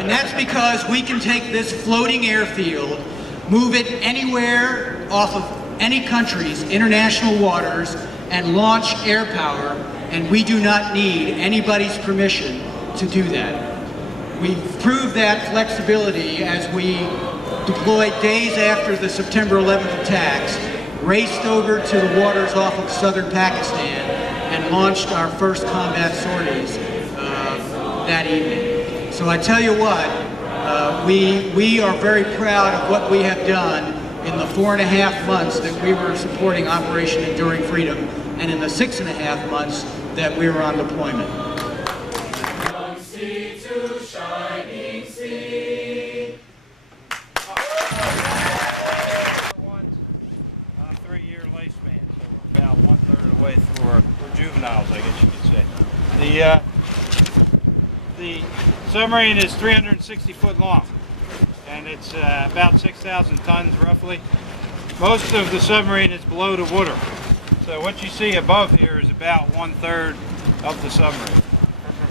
And that's because we can take this floating airfield, move it anywhere off of any country's international waters, and launch air power, and we do not need anybody's permission to do that. We've proved that flexibility as we deployed days after the September 11th attacks, raced over to the waters off of southern Pakistan, and launched our first combat sorties that evening. So I tell you what, we are very proud of what we have done in the 4.5 months that we were supporting Operation Enduring Freedom, and in the 6.5 months that we were on deployment. From sea to shining sea. 3-year lifespan, so we're about 1/3 of the way through our, we're juveniles, I guess you could say. The submarine is 360 foot long, and it's about 6,000 tons roughly. Most of the submarine is below the water, so what you see above here is about 1/3 of the submarine.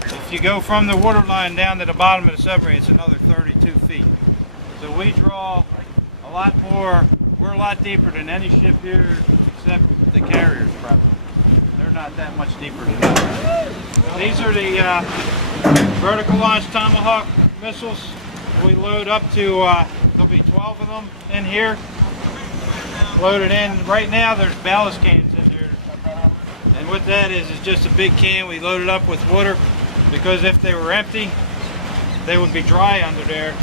If you go from the waterline down to the bottom of the submarine, it's another 32 feet. So we draw a lot more, we're a lot deeper than any ship here except the carriers probably. They're not that much deeper than that. These are the vertical launch Tomahawk missiles. We load up to, there'll be 12 of them in here. Loaded in. Right now there's ballast cans in there. And what that is just a big can we load it up with water, because if they were empty, they would be dry under there.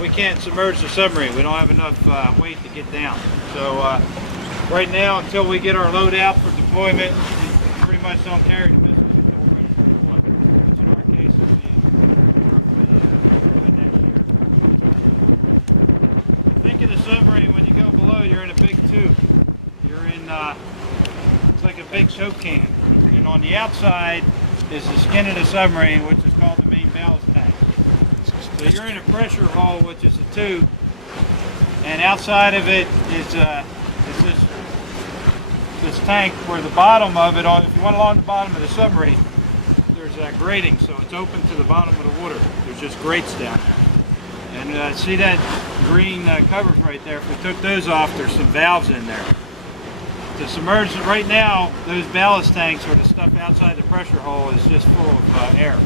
We can't submerge the submarine. We don't have enough weight to get down. So right now, until we get our load out for deployment, we pretty much don't carry the missiles until we're ready to deploy, which in our case will be next year. Think of the submarine, when you go below, you're in a big tube. You're in, it's like a big soap can. And on the outside is the skin of the submarine, which is called the main ballast tank. So you're in a pressure hull, which is a tube, and outside of it is this this tank where the bottom of it, if you went along the bottom of the submarine, there's that grating, so it's open to the bottom of the water. There's just grates down there. And see that green covers right there? If we took those off, there's some valves in there. To submerge it right now, those ballast tanks or the stuff outside the pressure hull is just full of air.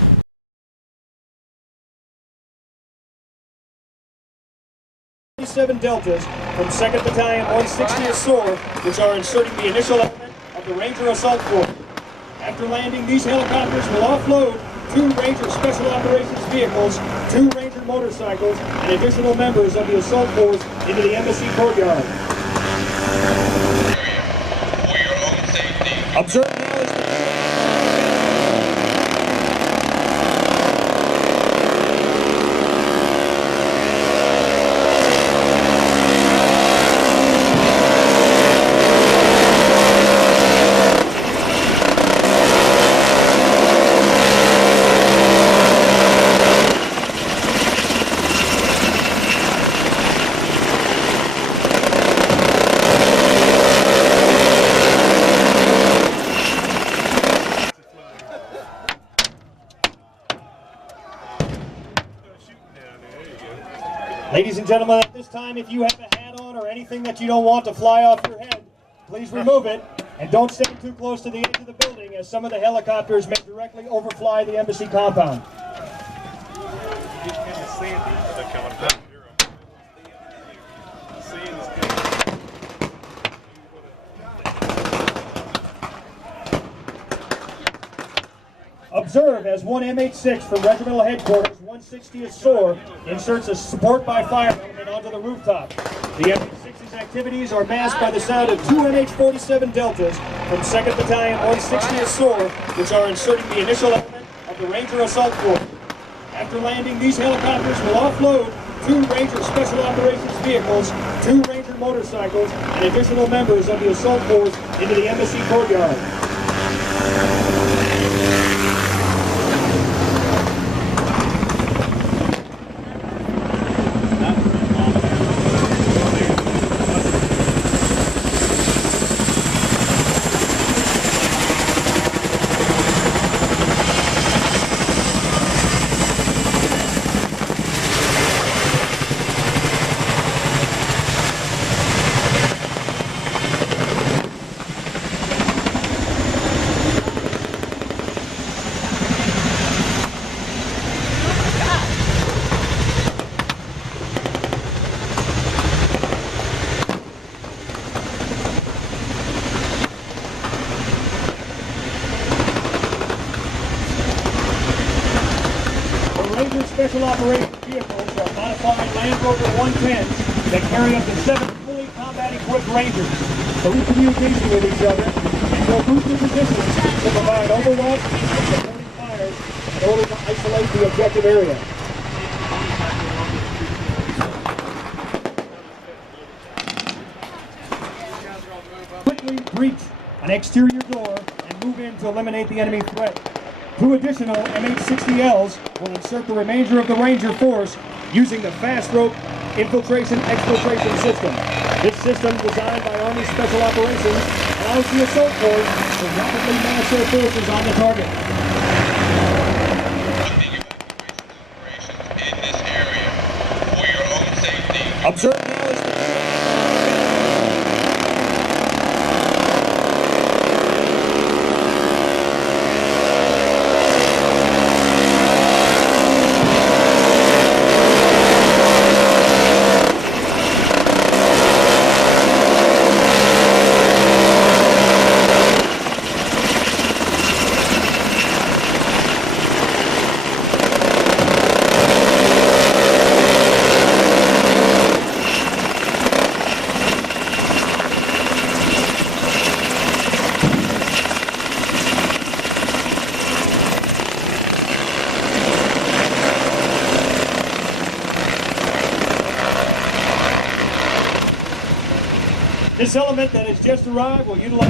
Deltas from 2nd Battalion 160th SOAR, which are inserting the initial element of the Ranger Assault Force. After landing, these helicopters will offload 2 Ranger Special Operations vehicles, 2 Ranger motorcycles, and additional members of the Assault Force into the Embassy courtyard. For your own safety. Observe now as the Ladies and gentlemen, at this time, if you have a hat on or anything that you don't want to fly off your head, please remove it, and don't stand too close to the edge of the building, as some of the helicopters may directly overfly the embassy compound. Observe as one MH6 from Regimental Headquarters, 160th SOAR, inserts a support by fire element onto the rooftop. The MH6's activities are masked by the sound of 2 MH47 Deltas from 2nd Battalion 160th SOAR, which are inserting the initial element of the Ranger Assault Force. After landing, these helicopters will offload 2 Ranger Special Operations vehicles, 2 Ranger motorcycles, and additional members of the Assault Force into the Embassy courtyard. Special Operations vehicles are modified Land Rover 110s that carry up to 7 fully combat-equipped Rangers for communication with each other and will boost their positions to provide overwatch and supporting fires in order to isolate the objective area. Quickly breach an exterior door and move in to eliminate the enemy threat. 2 additional MH-60Ls will insert the remainder of the Ranger force using the fast rope infiltration-exfiltration system. This system, designed by Army Special Operations, allows the assault force to rapidly mass their forces on the target. Conducting evacuation operations in this area for your own safety. Observe now as the This element that has just arrived will utilize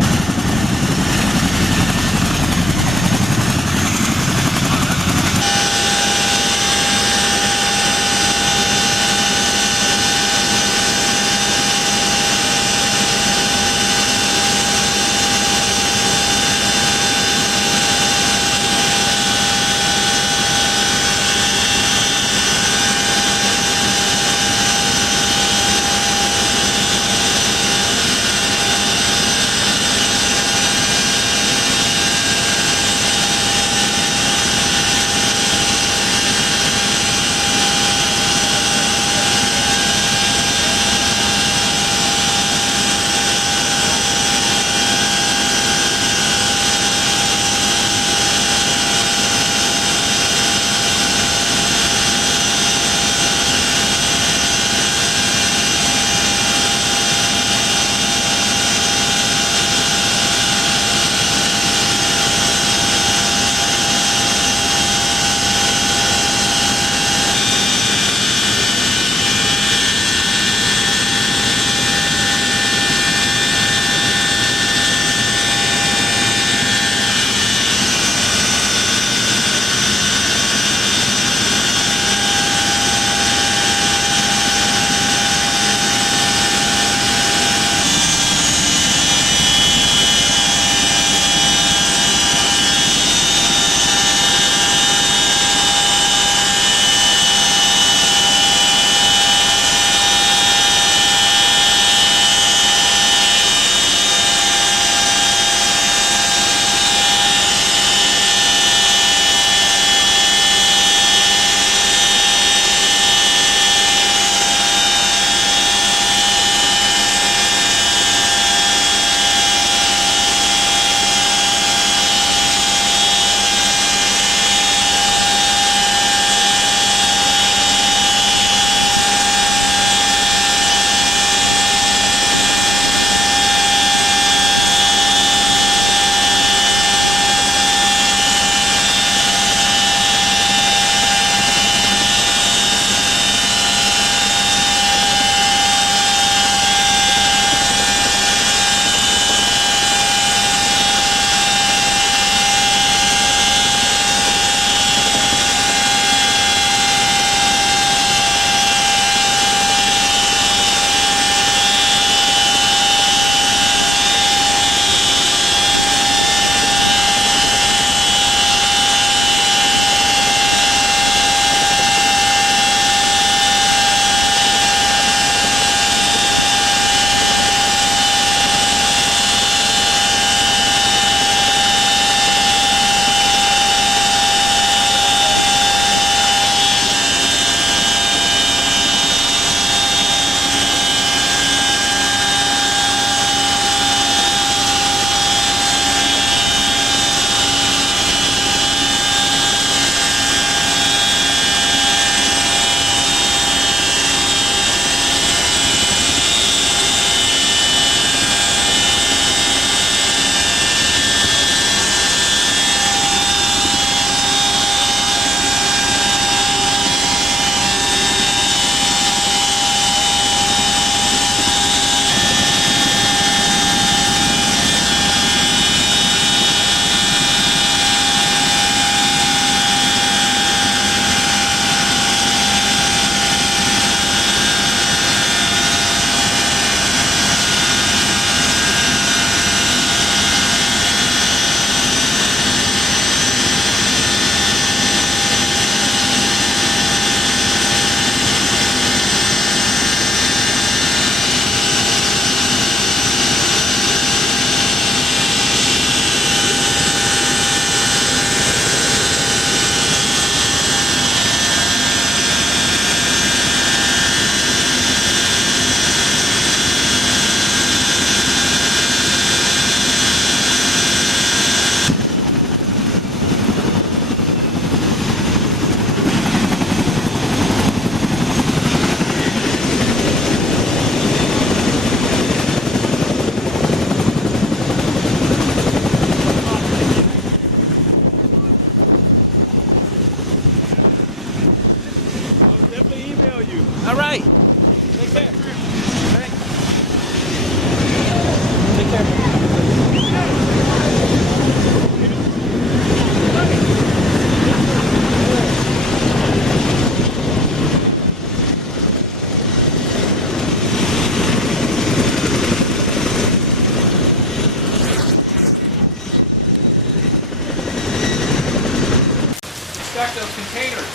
respect of containers.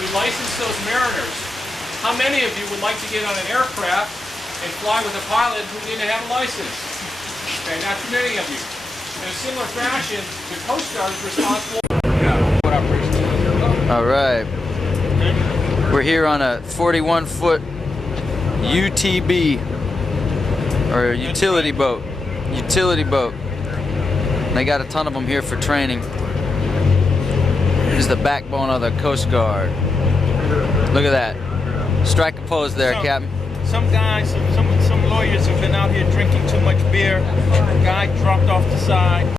We license those mariners. How many of you would like to get on an aircraft and fly with a pilot who didn't have a license? Okay, not too many of you. In a similar fashion, the Coast Guard is responsible. All right. We're here on a 41-foot UTB, or utility boat. Utility boat. They got a ton of them here for training. This is the backbone of the Coast Guard. Look at that. Strike a pose there, Captain. Some guys, some lawyers have been out here drinking too much beer. The guy dropped off the side.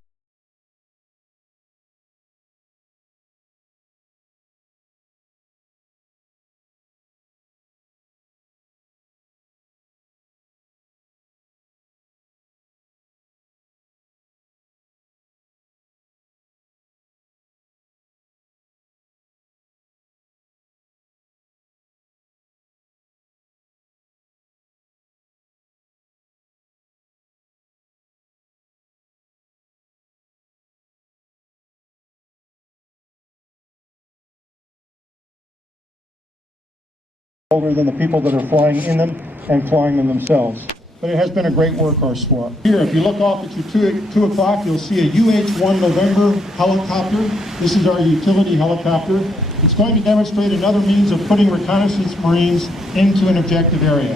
Older than the people that are flying in them and flying them themselves. But it has been a great workhorse for us. Here, if you look off at your 2 o'clock, you'll see a UH-1 November helicopter. This is our utility helicopter. It's going to demonstrate another means of putting reconnaissance Marines into an objective area.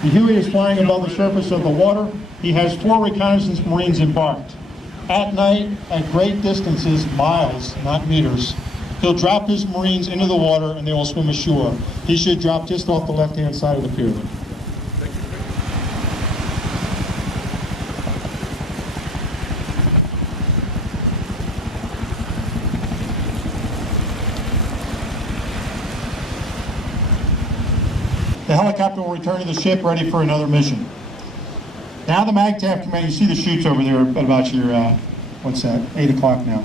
The Huey is flying above the surface of the water. He has 4 reconnaissance Marines embarked. At night, at great distances, miles, not meters, he'll drop his Marines into the water and they will swim ashore. He should drop just off the left-hand side of the pier. The helicopter will return to the ship ready for another mission. Now the MAGTF command, you see the chutes over there at about your, what's that, 8 o'clock now.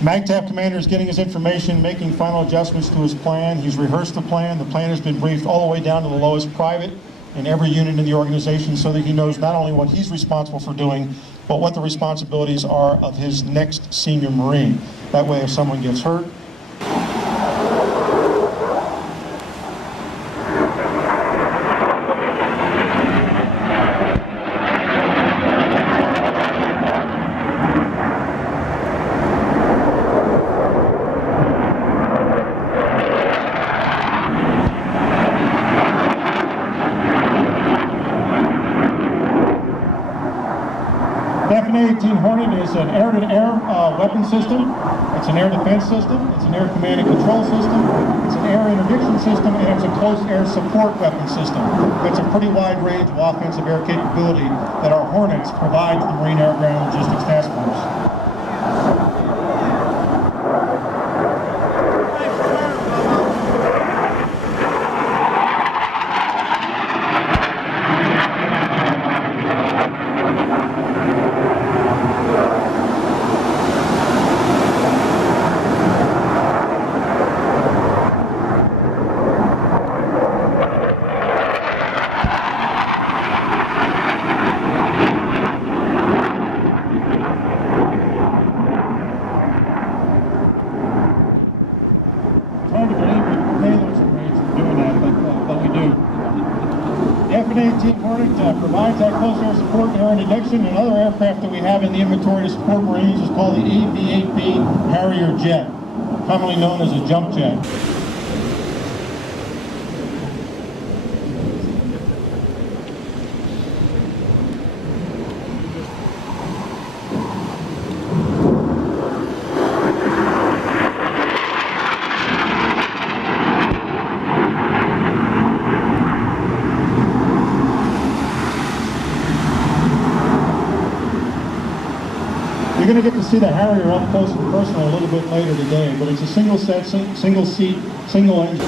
MAGTF commander is getting his information, making final adjustments to his plan. He's rehearsed the plan. The plan has been briefed all the way down to the lowest private in every unit in the organization so that he knows not only what he's responsible for doing, but what the responsibilities are of his next senior Marine. That way, if someone gets hurt, the F-18 Hornet is an air-to-air weapon system. It's an air defense system. It's an air command and control system. It's an air interdiction system, and it's a close air support weapon system. It's a pretty wide range of offensive air capability that our Hornets provide to the Marine Air Ground Logistics Task Force. It's hard to believe we pay those Marines for doing that, but we do. The F-18 Hornet provides that close air support and air interdiction, and other aircraft that we have in the inventory to support Marines is called the AV-8B Harrier jet, commonly known as a jump jet. You're going to get to see the Harrier up close and personal a little bit later today, but it's a single set, single seat, single engine.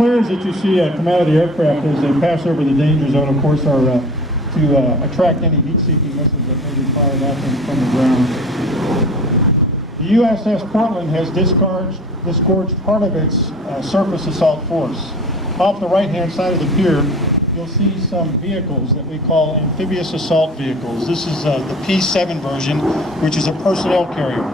flares that you see come out of the aircraft as they pass over the danger zone, of course, are to attract any heat-seeking missiles that may be fired at them from the ground. The USS Portland has disgorged part of its surface assault force. Off the right-hand side of the pier, you'll see some vehicles that we call amphibious assault vehicles. This is the P7 version, which is a personnel carrier.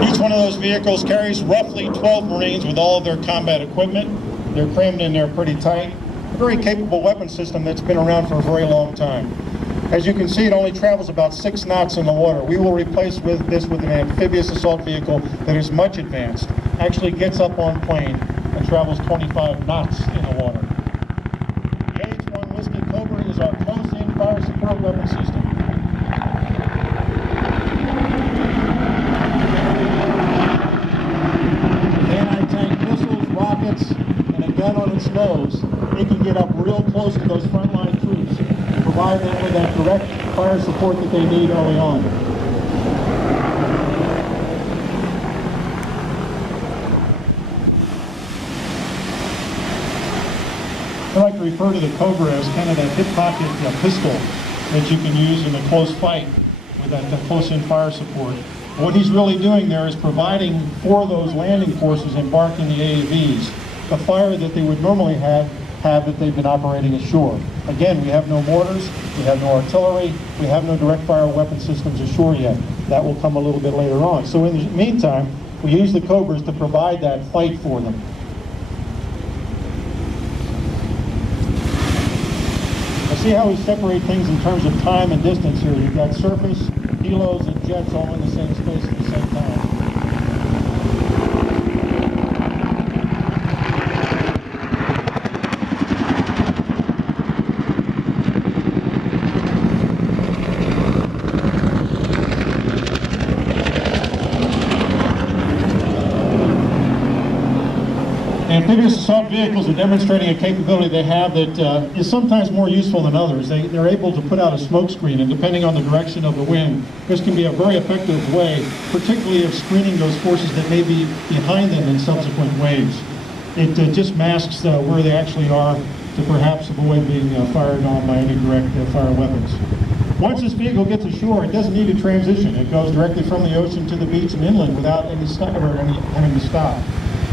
Each one of those vehicles carries roughly 12 Marines with all of their combat equipment. They're crammed in there pretty tight. A very capable weapon system that's been around for a very long time. As you can see, it only travels about 6 knots in the water. We will replace this with an amphibious assault vehicle that is much advanced, actually gets up on plane and travels 25 knots in the water. The AH-1 Whiskey Cobra is our close-in fire support weapon system. With anti-tank missiles, rockets, and a gun on its nose, it can get up real close to those frontline troops, provide them with that direct fire support that they need early on. I like to refer to the Cobra as kind of that hip pocket pistol that you can use in a close fight with that close-in fire support. What he's really doing there is providing for those landing forces embarked in the AAVs the fire that they would normally have that they've been operating ashore. Again, we have no mortars, we have no artillery, we have no direct fire weapon systems ashore yet. That will come a little bit later on. So in the meantime, we use the Cobras to provide that fight for them. Now see how we separate things in terms of time and distance here. You've got surface, helos, and jets all in the same space at the same time. Amphibious assault vehicles are demonstrating a capability they have that is sometimes more useful than others. They're able to put out a smoke screen, and depending on the direction of the wind, this can be a very effective way, particularly of screening those forces that may be behind them in subsequent waves. It just masks where they actually are to perhaps avoid being fired on by any direct fire weapons. Once this vehicle gets ashore, it doesn't need to transition. It goes directly from the ocean to the beach and inland without any having to stop.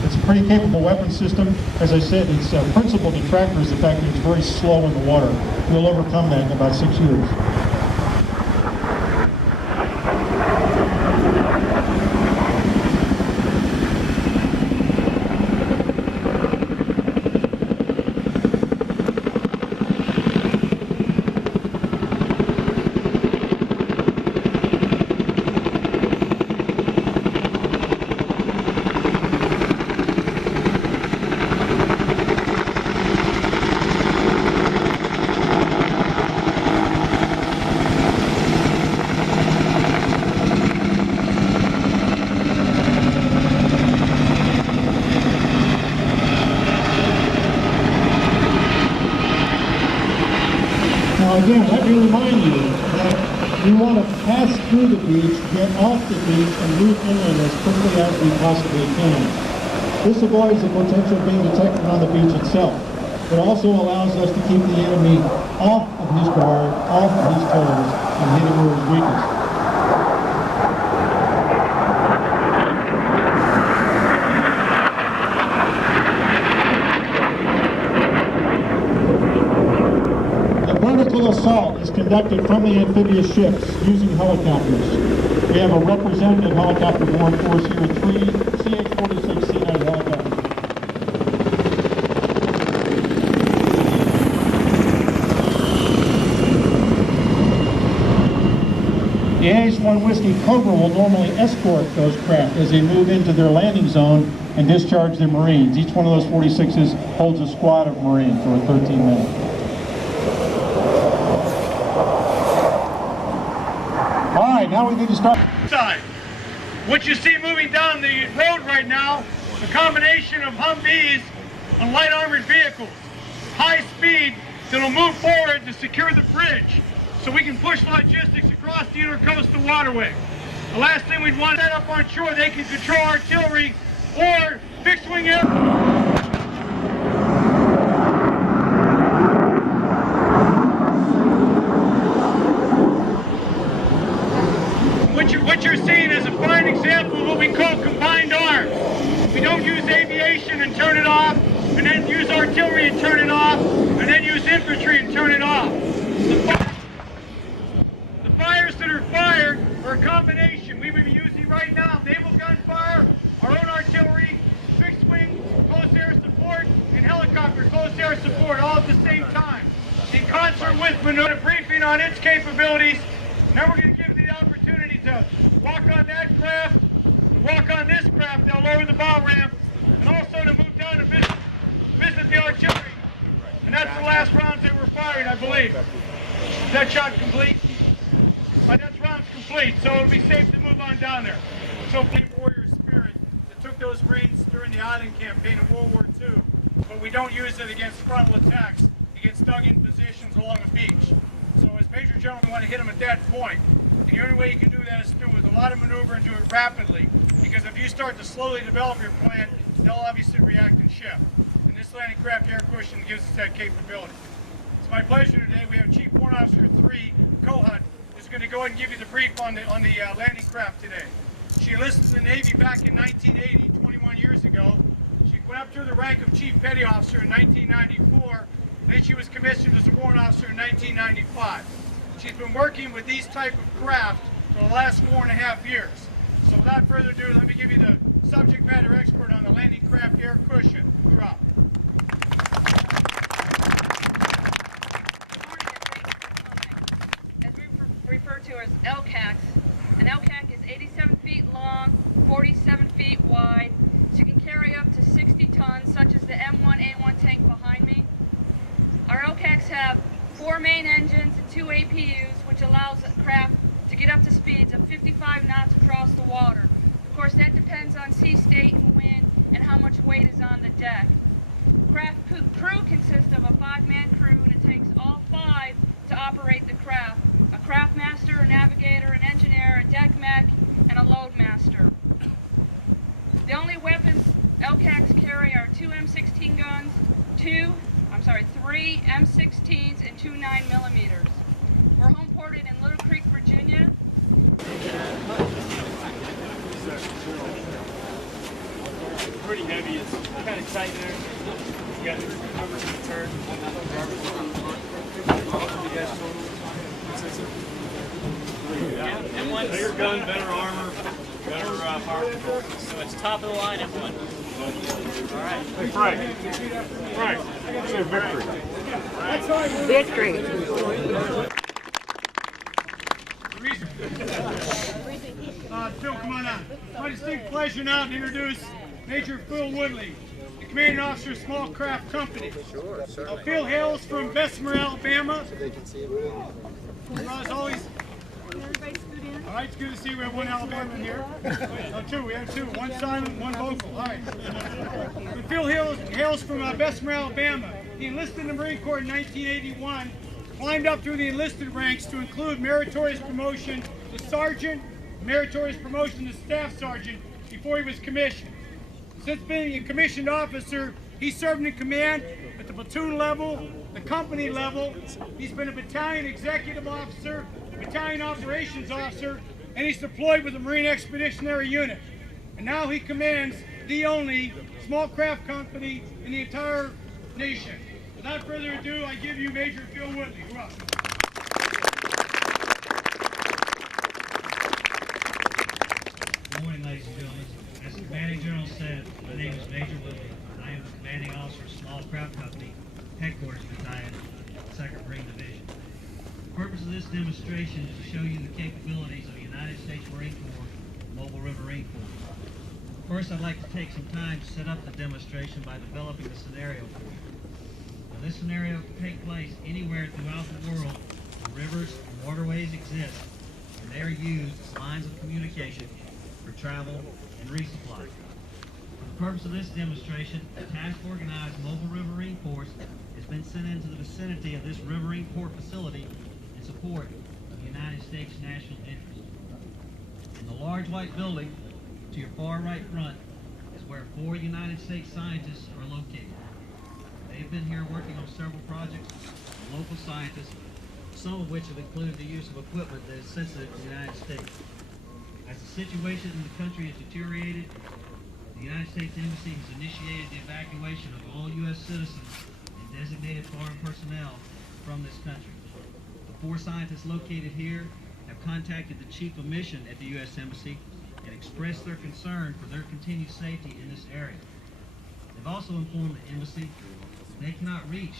It's a pretty capable weapon system. As I said, its principal detractor is the fact that it's very slow in the water. We'll overcome that in about 6 years. Now again, let me remind you that we want to pass through the beach, get off the beach, and move inland as quickly as we possibly can. This avoids the potential of being detected on the beach itself. It also allows us to keep the enemy off of his guard, off of his toes, and hit him where he's weakest. Vertical assault is conducted from the amphibious ships using helicopters. We have a representative helicopter-borne force here, 3 CH-46 C-9 helicopters. The AH-1 Whiskey Cobra will normally escort those craft as they move into their landing zone and discharge their Marines. Each one of those 46s holds a squad of Marines for 13 minutes. Now we need to start. What you see moving down the road right now, a combination of Humvees and light armored vehicles, high speed, that'll move forward to secure the bridge so we can push logistics across the intercoastal waterway. The last thing we'd want to set up on shore, they can control artillery or fixed-wing aircraft. What you're seeing is a fine example of what we call combined arms. We don't use aviation and turn it off, and then use artillery and turn it off, and then use infantry and turn it off. The fires that are fired are a combination. We would be using right now naval gunfire, our own artillery, fixed wing close air support, and helicopter close air support all at the same time, in concert with maneuver briefing on its capabilities. Now we're going to give you the opportunity to walk on that craft, to walk on this craft, they'll lower the bow ramp, and also to move down to visit the artillery. And that's the last rounds that were fired, I believe. Is that shot complete? That's rounds complete, so it'll be safe to move on down there. So warrior spirit that took those Marines during the island campaign in World War II, but we don't use it against frontal attacks, against dug-in positions along a beach. So as Major General, we want to hit them at that point. And the only way you can do that is to do it with a lot of maneuver and do it rapidly. Because if you start to slowly develop your plan, they'll obviously react and shift. And this landing craft air cushion gives us that capability. It's my pleasure today. We have Chief Warrant Officer 3, Kohut, who's going to go ahead and give you the brief on the landing craft today. She enlisted in the Navy back in 1980, 21 years ago. She went up to the rank of Chief Petty Officer in 1994. Then she was commissioned as a warrant officer in 1995. She's been working with these type of craft for the last 4.5 years. So without further ado, let me give you the subject matter expert on the landing craft air cushion. You're up. Good morning and thank you for coming. As we refer to as LCACs, an LCAC is 87 feet long, 47 feet wide. She can carry up to 60 tons, such as the M1A1 tank behind me. Our LCACs have 4 main engines and 2 APUs, which allows the craft to get up to speeds of 55 knots across the water. Of course, that depends on sea state and wind and how much weight is on the deck. Craft crew consists of a 5-man crew, and it takes all 5 to operate the craft. A craft master, a navigator, an engineer, a deck mech, and a load master. The only weapons LCACs carry are 2 M16 guns, 3 M16s and 2 9mm. We're home ported in Little Creek, Virginia. Pretty heavy, it's kind of tight there. You got the covers in the turn. Bigger gun, better armor, better power control. So it's top of the line M1. All right. Hey, Frank. Say victory. Phil, come on out. It's my distinct pleasure now to introduce Major Phil Woodley, the commanding officer of Small Craft Company. Phil hails from Bessemer, Alabama. As always, all right, it's good to see we have one Alabama here. Oh, 2, we have 2. One silent, one vocal. All right. Phil hails from Bessemer, Alabama. He enlisted in the Marine Corps in 1981, climbed up through the enlisted ranks to include meritorious promotion to sergeant, meritorious promotion to staff sergeant before he was commissioned. Since being a commissioned officer, he served in command at the platoon level, the company level. He's been a battalion executive officer, battalion operations officer, and he's deployed with the Marine Expeditionary Unit. And now he commands the only small craft company in the entire nation. Without further ado, I give you Major Phil Woodley. You're up. Good morning, ladies and gentlemen. As the commanding general said, my name is Major Woodley. I am the commanding officer of Small Craft Company, Headquarters Battalion, 2nd Marine Division. The purpose of this demonstration is to show you the capabilities of the United States Marine Corps Mobile River Marine Corps. First, I'd like to take some time to set up the demonstration by developing a scenario for you. Now, this scenario can take place anywhere throughout the world where rivers and waterways exist, and they are used as lines of communication for travel and resupply. For the purpose of this demonstration, a task-organized mobile riverine force has been sent into the vicinity of this riverine port facility in support of the United States national interest. In the The large white building to your far right front is where 4 United States scientists are located. They've been here working on several projects with local scientists, some of which have included the use of equipment that is sensitive to the United States. As the situation in the country has deteriorated, the United States Embassy has initiated the evacuation of all U.S. citizens and designated foreign personnel from this country. The 4 scientists located here have contacted the Chief of Mission at the U.S. Embassy and expressed their concern for their continued safety in this area. They've also informed the Embassy that they cannot reach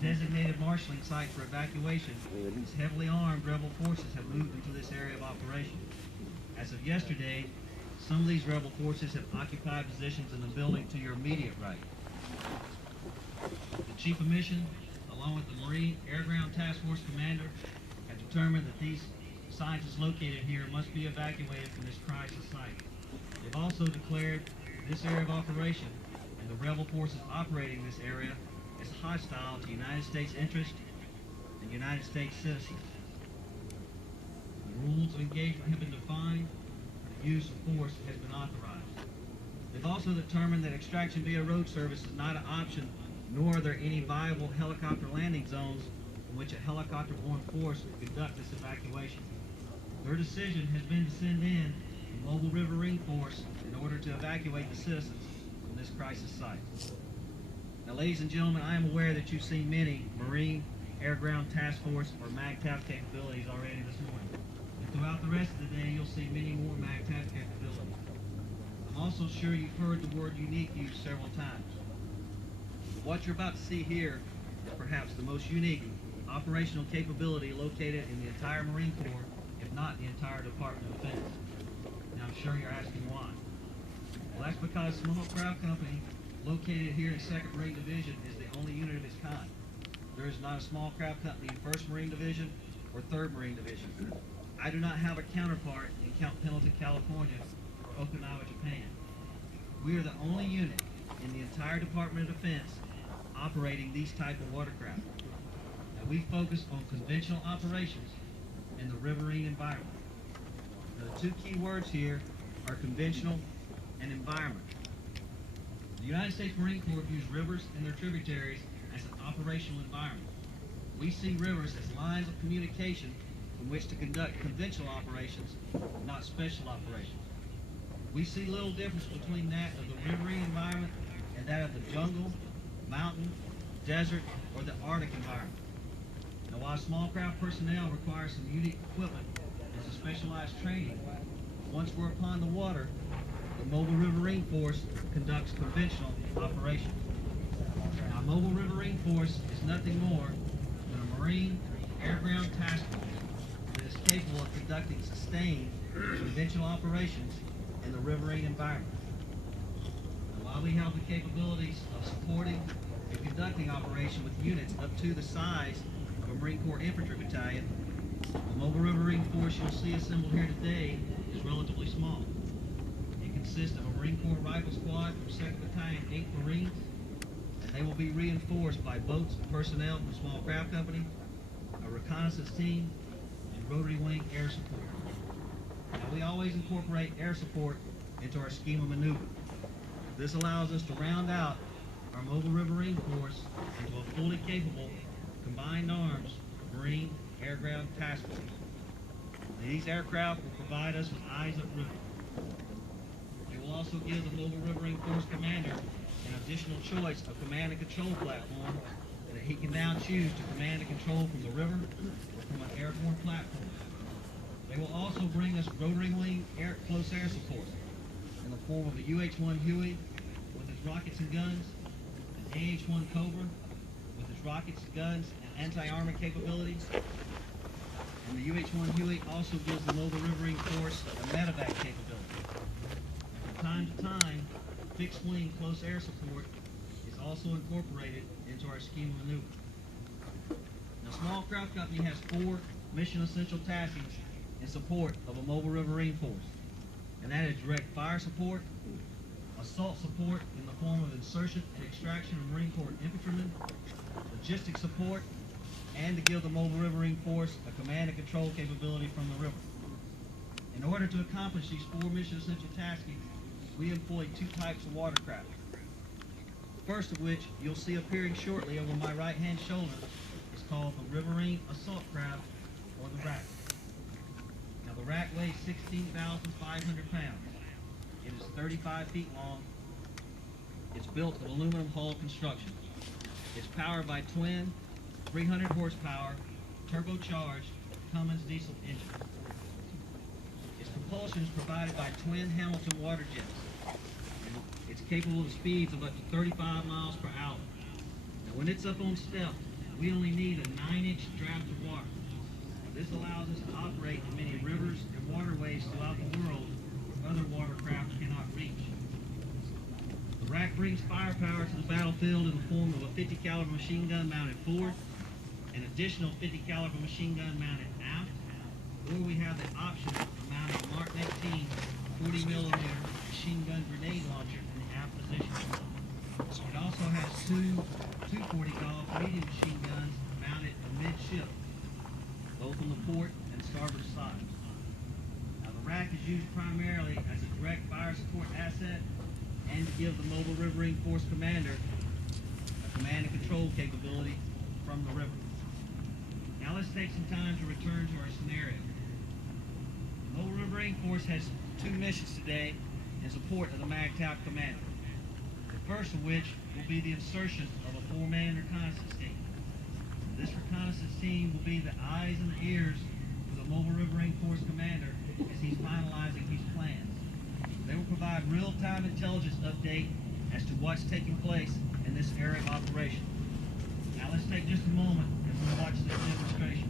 the designated marshalling site for evacuation as heavily armed rebel forces have moved into this area of operation. As of yesterday, some of these rebel forces have occupied positions in the building to your immediate right. The Chief of Mission, along with the Marine Air Ground Task Force Commander, have determined that these scientists located here must be evacuated from this crisis site. They've also declared this area of operation and the rebel forces operating this area as hostile to United States interests and United States citizens. The rules of engagement have been defined. The use of force has been authorized. They've also determined that extraction via road service is not an option, nor are there any viable helicopter landing zones in which a helicopter-borne force would conduct this evacuation. Their decision has been to send in a mobile riverine force in order to evacuate the citizens from this crisis site. Now, ladies and gentlemen, I am aware that you've seen many Marine Air Ground Task Force or MAGTF capabilities already this morning. And throughout the rest of the day, you'll see many more MAGTF capabilities. I'm also sure you've heard the word unique used several times. What you're about to see here is perhaps the most unique operational capability located in the entire Marine Corps, if not the entire Department of Defense. Now, I'm sure you're asking why. Well, that's because Small Craft Company, located here in 2nd Marine Division, is the only unit of its kind. There is not a small craft company in 1st Marine Division or 3rd Marine Division. I do not have a counterpart in Camp Pendleton, California, or Okinawa, Japan. We are the only unit in the entire Department of Defense operating these type of watercraft. Now, we focus on conventional operations in the riverine environment. Now, the 2 key words here are conventional and environment. The United States Marine Corps views rivers and their tributaries as an operational environment. We see rivers as lines of communication from which to conduct conventional operations, not special operations. We see little difference between that of the riverine environment and that of the jungle, mountain, desert, or the Arctic environment. Now, while small craft personnel require some unique equipment and some specialized training, once we're upon the water, the Mobile Riverine Force conducts conventional operations. Now, a Mobile Riverine Force is nothing more than a Marine Air Ground Task Force that is capable of conducting sustained conventional operations in the riverine environment. Now, while we have the capabilities of supporting and conducting operation with units up to the size of a Marine Corps Infantry Battalion, the Mobile Riverine Force you'll see assembled here today is relatively small. It consists of a Marine Corps Rifle Squad from 2nd Battalion, 8th Marines, and they will be reinforced by boats and personnel from Small Craft Company, a reconnaissance team, and rotary wing air support. Now, we always incorporate air support into our scheme of maneuver. This allows us to round out our Mobile Riverine Force into a fully capable, combined arms Marine Air Ground Task Force. These aircraft will provide us with eyes upriver. They will also give the Mobile Riverine Force commander an additional choice of command and control platform that he can now choose to command and control from the river or from an airborne platform. They will also bring us rotary wing close air support in the form of a UH-1 Huey with its rockets and guns, an AH-1 Cobra with its rockets, guns, and anti-armor capabilities. And the UH-1 Huey also gives the Mobile Riverine Force a medevac capability. And from time to time, fixed-wing close air support is also incorporated into our scheme of maneuver. Now, Small Craft Company has 4 mission essential taskings in support of a Mobile Riverine Force, and that is direct fire support, assault support in the form of insertion and extraction of Marine Corps infantrymen, logistics support, and to give the Mobile Riverine Force a command and control capability from the river. In order to accomplish these 4 mission-essential tasks, we employ 2 types of watercraft. The first of which you'll see appearing shortly over my right-hand shoulder is called the Riverine Assault Craft, or the RAC. Now the RAC weighs 16,500 pounds. It is 35 feet long. It's built of aluminum hull construction. It's powered by twin 300 horsepower turbocharged Cummins diesel engine. Its propulsion is provided by twin Hamilton water jets. It's capable of speeds of up to 35 miles per hour. Now when it's up on step, we only need a 9-inch draft of water. This allows us to operate in many rivers and waterways throughout the world where other watercraft cannot reach. The RAC brings firepower to the battlefield in the form of a 50 caliber machine gun mounted forward, an additional 50 caliber machine gun mounted aft, or we have the option of mounting a Mark 19 40 millimeter machine gun grenade launcher in the aft position. It also has two 240 caliber medium machine guns mounted amidship, both on the port and starboard side. Now the RAC is used primarily as a direct fire support asset and to give the Mobile Riverine Force Commander a command and control capability from the river. Now let's take some time to return to our scenario. The Mobile Riverine Force has 2 missions today in support of the MAGTOW Commander. The first of which will be the insertion of a 4-man reconnaissance team. This reconnaissance team will be the eyes and the ears of the Mobile Riverine Force Commander as he's finalizing his plans. They will provide real-time intelligence update as to what's taking place in this area of operation. Now let's take just a moment and we'll watch this demonstration.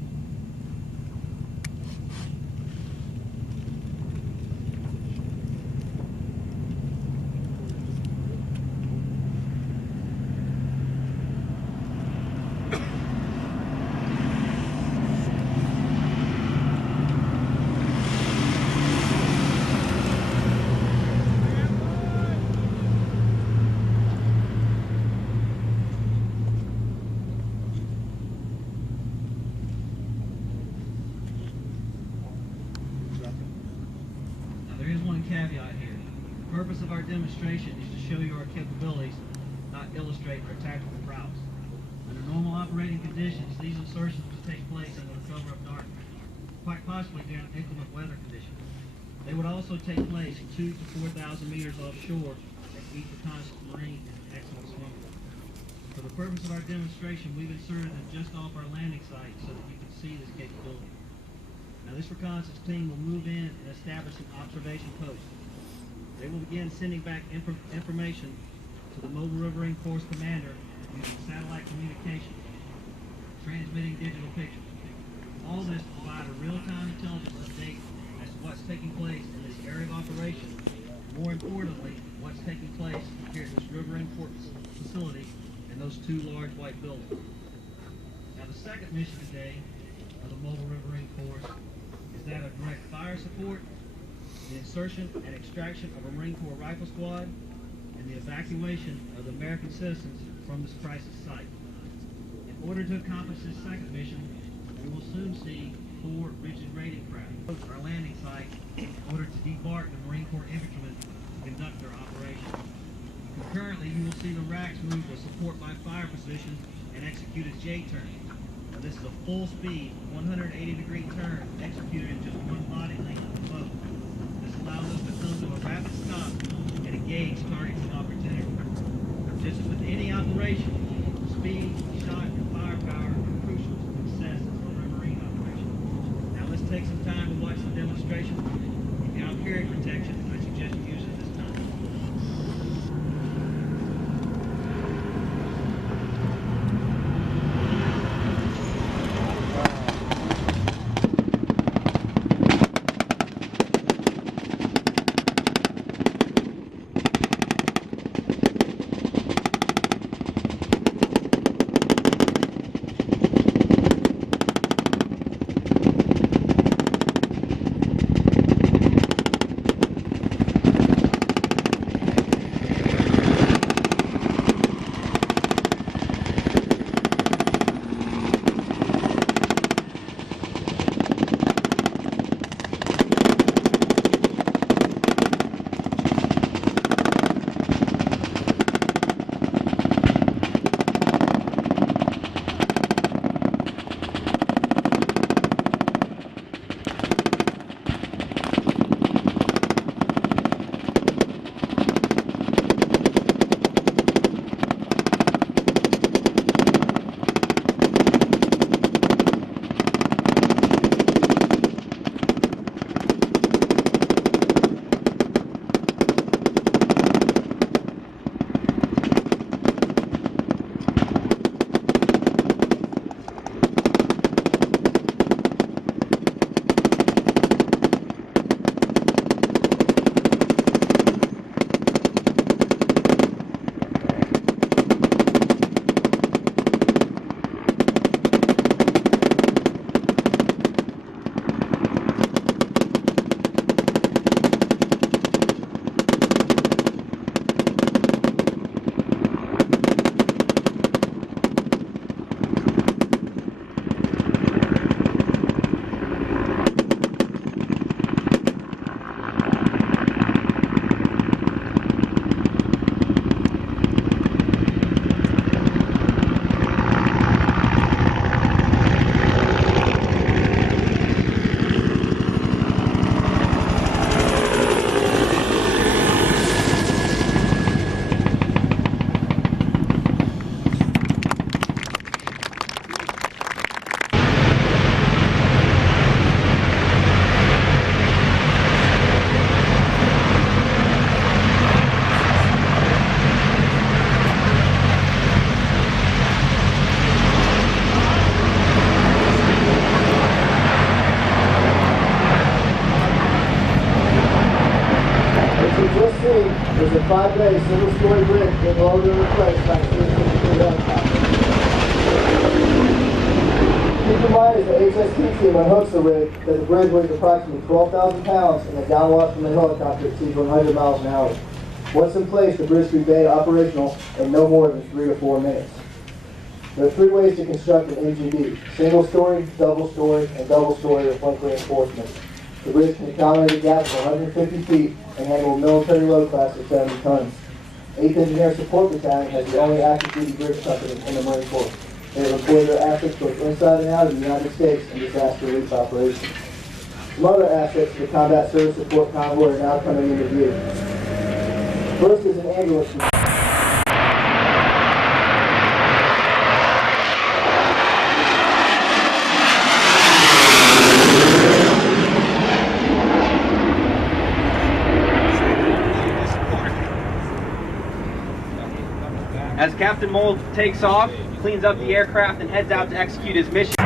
Caveat here. The purpose of our demonstration is to show you our capabilities, not illustrate our tactical prowess. Under normal operating conditions, these insertions would take place under the cover of darkness, quite possibly during inclement weather conditions. They would also take place 2,000 to 4,000 meters offshore as each reconnaissance marine is an excellent swimmer. For the purpose of our demonstration, we've inserted them just off our landing site so that you can see this capability. Now this reconnaissance team will move in and establish an observation post. They will begin sending back information to the Mobile Riverine Force Commander using satellite communication, transmitting digital pictures. All this will provide a real-time intelligence update as to what's taking place in this area of operation. More importantly, what's taking place here at this Riverine Port facility and those 2 large white buildings. Now the second mission today of the Mobile Riverine Force is that of direct fire support, the insertion and extraction of a Marine Corps rifle squad, and the evacuation of the American citizens from this crisis site. In order to accomplish this second mission, we will soon see 4 rigid rating craft approach our landing site in order to debark the Marine Corps infantrymen to conduct their operation. Concurrently, you will see the RACs move to support by fire position and execute a J-turn. Now this is a full speed, 180-degree turn executed in just 1 body length of the boat. This allows us to come to a rapid stop and engage targets and opportunity. Just as with any operation, speed, shot, and firepower are crucial to the success of a marine operation. Now let's take some time to watch the demonstration. If you have carry protection, I suggest you use it this time. is a 5-bay single-story bridge being lowered and replaced by a C-53 helicopter. Keep in mind as the HST team unhooks the rig that the bridge weighs approximately 12,000 pounds and the downwash from the helicopter exceeds 100 miles an hour. Once in place, the bridge will be operational in no more than 3 to 4 minutes. There are 3 ways to construct an MGB: single-story, double-story, and double-story with link reinforcement. The bridge can accommodate a gap of 150 feet and handle a military load class of 70 tons. 8th Engineer Support Battalion has the only active duty bridge company in the Marine Corps. They have employed their assets both inside and out of the United States in disaster relief operations. Some other assets to the Combat Service Support Convoy are now coming into view. First is an ambulance. As Captain Mold takes off, cleans up the aircraft, and heads out to execute his mission.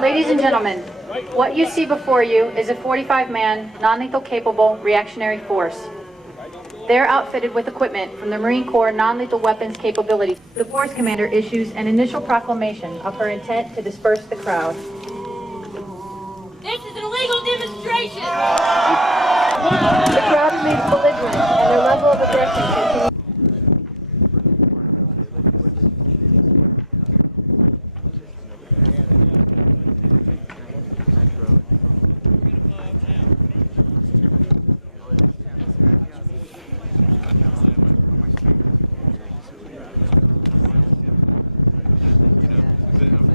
Ladies and gentlemen, what you see before you is a 45-man, non-lethal capable reactionary force. They're outfitted with equipment from the Marine Corps non-lethal weapons capability. The force commander issues an initial proclamation of her intent to disperse the crowd. This is an illegal demonstration! The crowd remains belligerent and their level of aggression continues.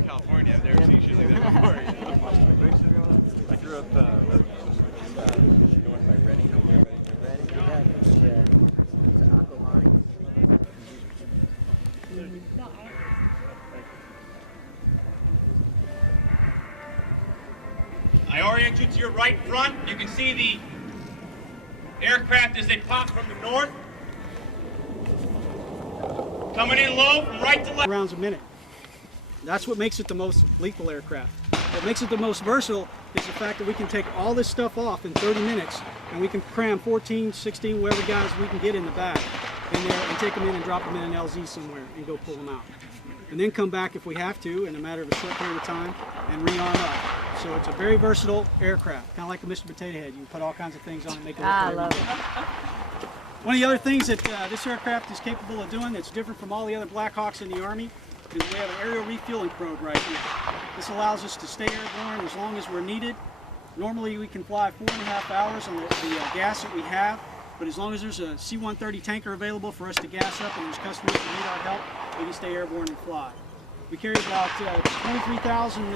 California, I've never seen shit like that before. I grew up I orient you to your right front. You can see the aircraft as they pop from the north. Coming in low from right to left. Rounds a minute. That's what makes it the most lethal aircraft. What makes it the most versatile is the fact that we can take all this stuff off in 30 minutes and we can cram 14, 16, whatever guys we can get in the back in there and take them in and drop them in an LZ somewhere and go pull them out. And then come back if we have to in a matter of a short period of time and rearm up. So it's a very versatile aircraft, kind of like a Mr. Potato Head. You can put all kinds of things on it and make it look I very love good. it. One of the other things that this aircraft is capable of doing that's different from all the other Blackhawks in the Army is we have an aerial refueling probe right here. This allows us to stay airborne as long as we're needed. Normally we can fly 4.5 hours on the gas that we have, but as long as there's a C-130 tanker available for us to gas up and there's customers that need our help, we can stay airborne and fly. We carry about 23,000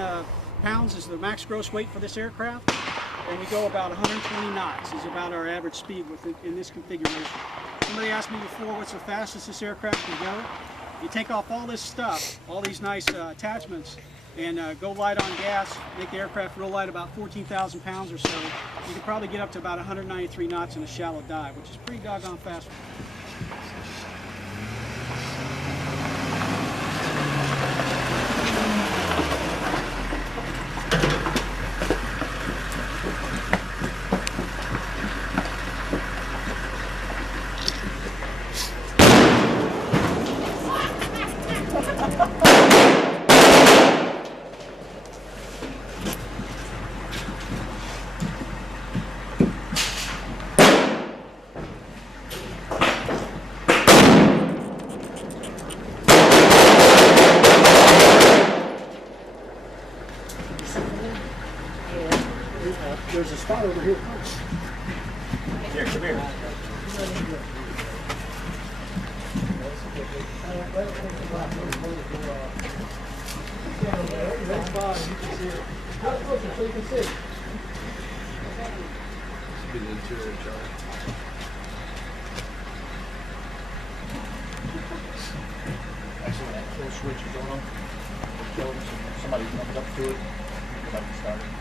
pounds is the max gross weight for this aircraft, and we go about 120 knots is about our average speed in this configuration. Somebody asked me before what's the fastest this aircraft can go. You take off all this stuff, all these nice attachments, and go light on gas, make the aircraft real light, about 14,000 pounds or so. You can probably get up to about 193 knots in a shallow dive, which is pretty doggone fast. There's a spot over here. Here, come here. So you can see. Be the interior chart. Actually, when that kill switch is on, somebody comes up to it, go back to starting.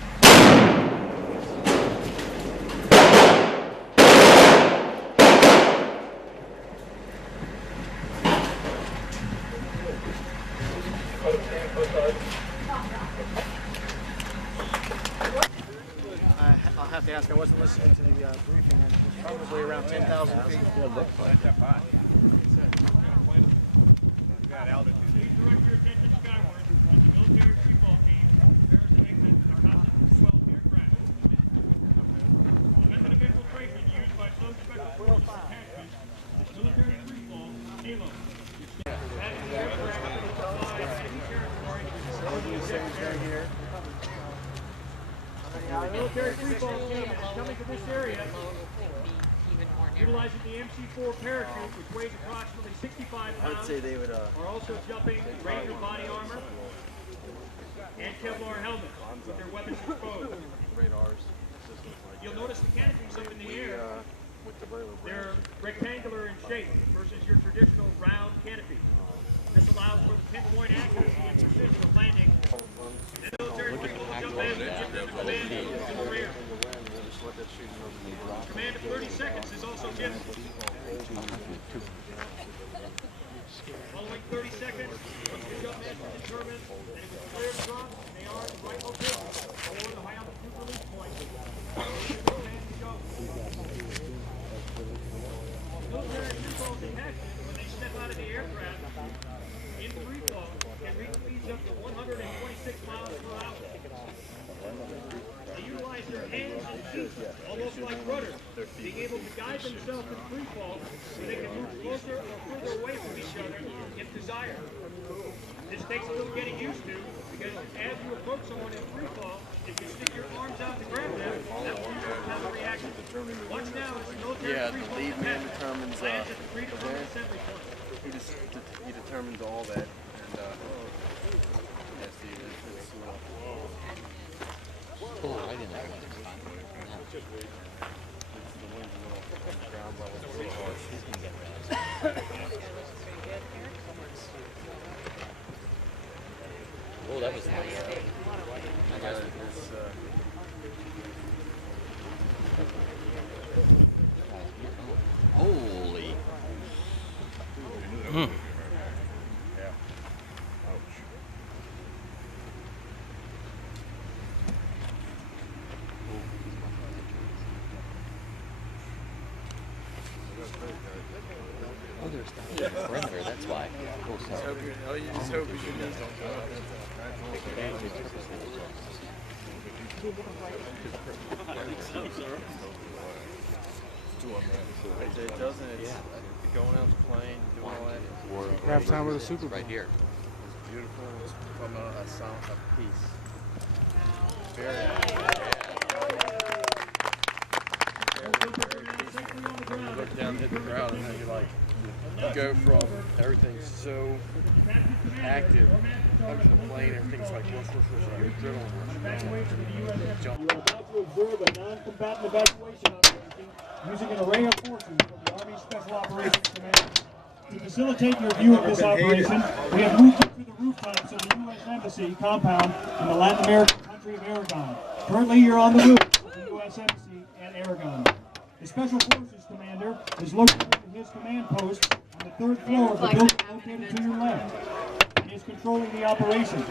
I'll have to ask, I wasn't listening to the briefing, and it was probably around 10,000 feet. Yeah, it looks like that. Got altitude. Please direct your attention skyward. The military freefall team prepares to exit our Hudson 12 aircraft. The method of infiltration used by some special forces attachments is military freefall halo. That is the aircraft that will fly enemy territory. The military freefall team is coming to this area utilizing the MC-4 parachute, which weighs approximately 65 pounds. I would say they would. Are also jumping Ranger body armor and Kevlar helmets with their weapons exposed. Radars. You'll notice the canopies up in the air. They're rectangular in shape versus your traditional round canopy. This allows for the pinpoint accuracy and precision of landing. The military people will jump in and give them the command to move to the rear. Command of 30 seconds is also given. Following 30 seconds, once the jump master determines that it was clear to drop, they are in the right location or the high altitude release point. Command to go. Military freefall detachment, when they step out of the aircraft, in freefall, can reach speeds up to 126 miles per hour. They utilize their hands and feet, almost like rudders, being able to guide themselves in free fall so they can move closer or further away from each other if desired. This takes a little getting used to, because as you approach someone in free fall, if you stick your arms out to grab them, that will have a reaction. Watch now as the military free fall lead man determines lands at the predetermined assembly point. he determines all that, and yeah, see, it's pull right in there. He's gonna get red. Oh, that was nice. I got this. Holy. Yeah. Ouch. Oh, there's that in the perimeter, that's why. Oh, sorry. you just hope you should It doesn't, it's going out the plane, doing all that. Craft time with a super right here. It's beautiful, it's from a sound of peace. Very nice. Look down down, hit the ground, and then you go from everything's so active, punching the plane, everything's like whoosh, whoosh, whoosh, and your adrenaline You are about to observe a non-combatant evacuation operation using an array of forces from the Army Special Operations Command. To facilitate your view of this operation, we have moved up to the rooftops of the U.S. Embassy compound in the Latin American country of Aragon. Currently, you're on the roof of the U.S. Embassy at Aragon. The Special Forces Commander is located in his command post on the 3rd floor of the building located to your left and is controlling the operation.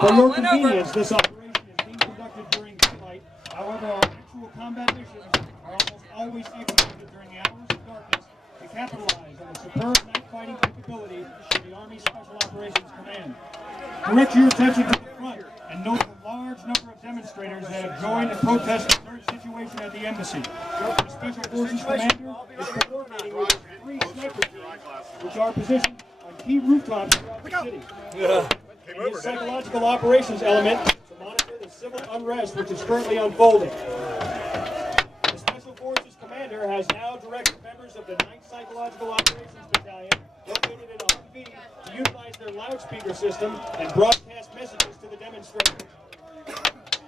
For your convenience, this operation is being conducted during daylight. However, our actual combat missions are almost always executed during the hours of darkness to capitalize on the superb night fighting capability of the Army Special Operations Command. Direct your attention to the front and note the large number of demonstrators that have joined to protest the current situation at the embassy. The Special Forces Commander is coordinating with 3 sniper teams, which are positioned on key rooftops throughout the city. And his psychological operations element to monitor the civil unrest which is currently unfolding. The Special Forces Commander has now directed members of the 9th Psychological Operations Battalion located in RV to utilize their loudspeaker system and broadcast messages to the demonstrators.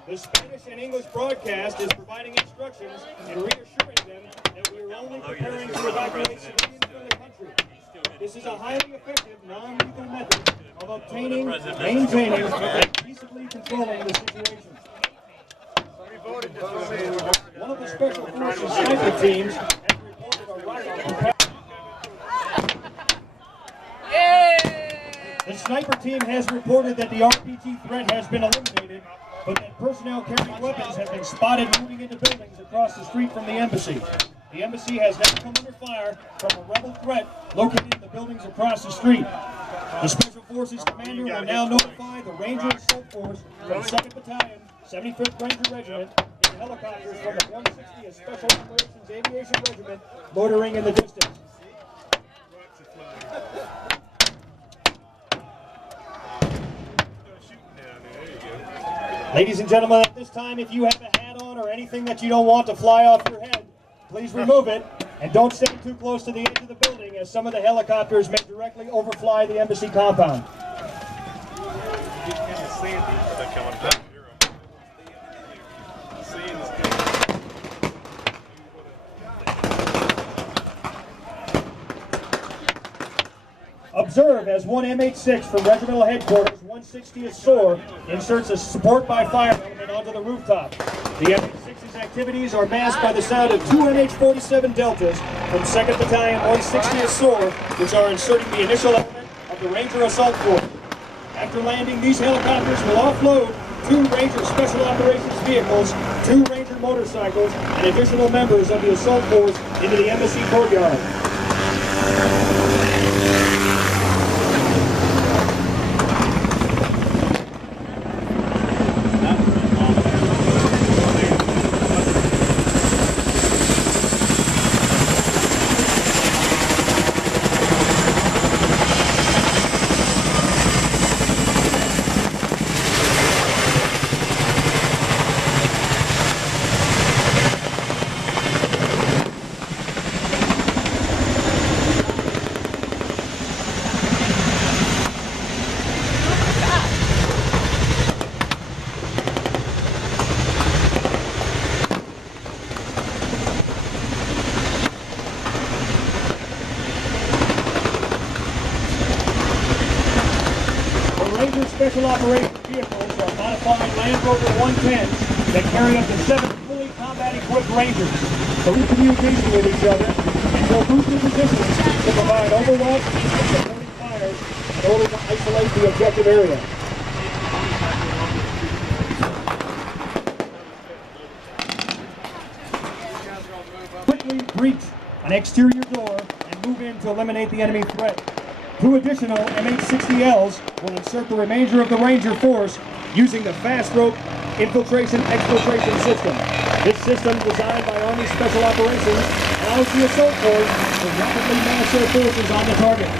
The Spanish and English broadcast is providing instructions and reassuring them that we are only preparing to evacuate civilians from the country. This is a highly effective, non-lethal method of obtaining, maintaining, and peaceably controlling the situation. One of the Special Forces sniper teams has reported a rifle. The sniper team has reported that the RPG threat has been eliminated, but that personnel carrying weapons have been spotted moving into buildings across the street from the embassy. The embassy has now come under fire from a rebel threat located in the buildings across the street. The Special Forces Commander will now notify the Ranger Assault Force from 2nd Battalion, 75th Ranger Regiment, in helicopters from the 160th Special Operations Aviation Regiment, loitering in the distance. Ladies and gentlemen, at this time, if you have a hat on or anything that you don't want to fly off your head, please remove it, and don't stand too close to the edge of the building, as some of the helicopters may directly overfly the embassy compound. Observe as one MH6 from Regimental Headquarters, 160th SOAR, inserts a support by fire element onto the rooftop. The MH6's activities are masked by the sound of 2 MH47 Deltas from 2nd Battalion, 160th SOAR, which are inserting the initial element of the Ranger Assault Force. After landing, these helicopters will offload 2 Ranger Special Operations vehicles, 2 Ranger motorcycles, and additional members of the Assault Force into the embassy courtyard. Special Operations vehicles are modified Land Rover 110s that carry up to 7 fully combat-equipped Rangers for communication with each other and will boost their positions to provide overwatch and supporting fires in order to isolate the objective area. Quickly breach an exterior door and move in to eliminate the enemy threat. 2 additional MH-60Ls will insert the remainder of the Ranger force using the fast rope infiltration-exfiltration system. This system, designed by Army Special Operations, allows the Assault Force to rapidly mass their forces on the target.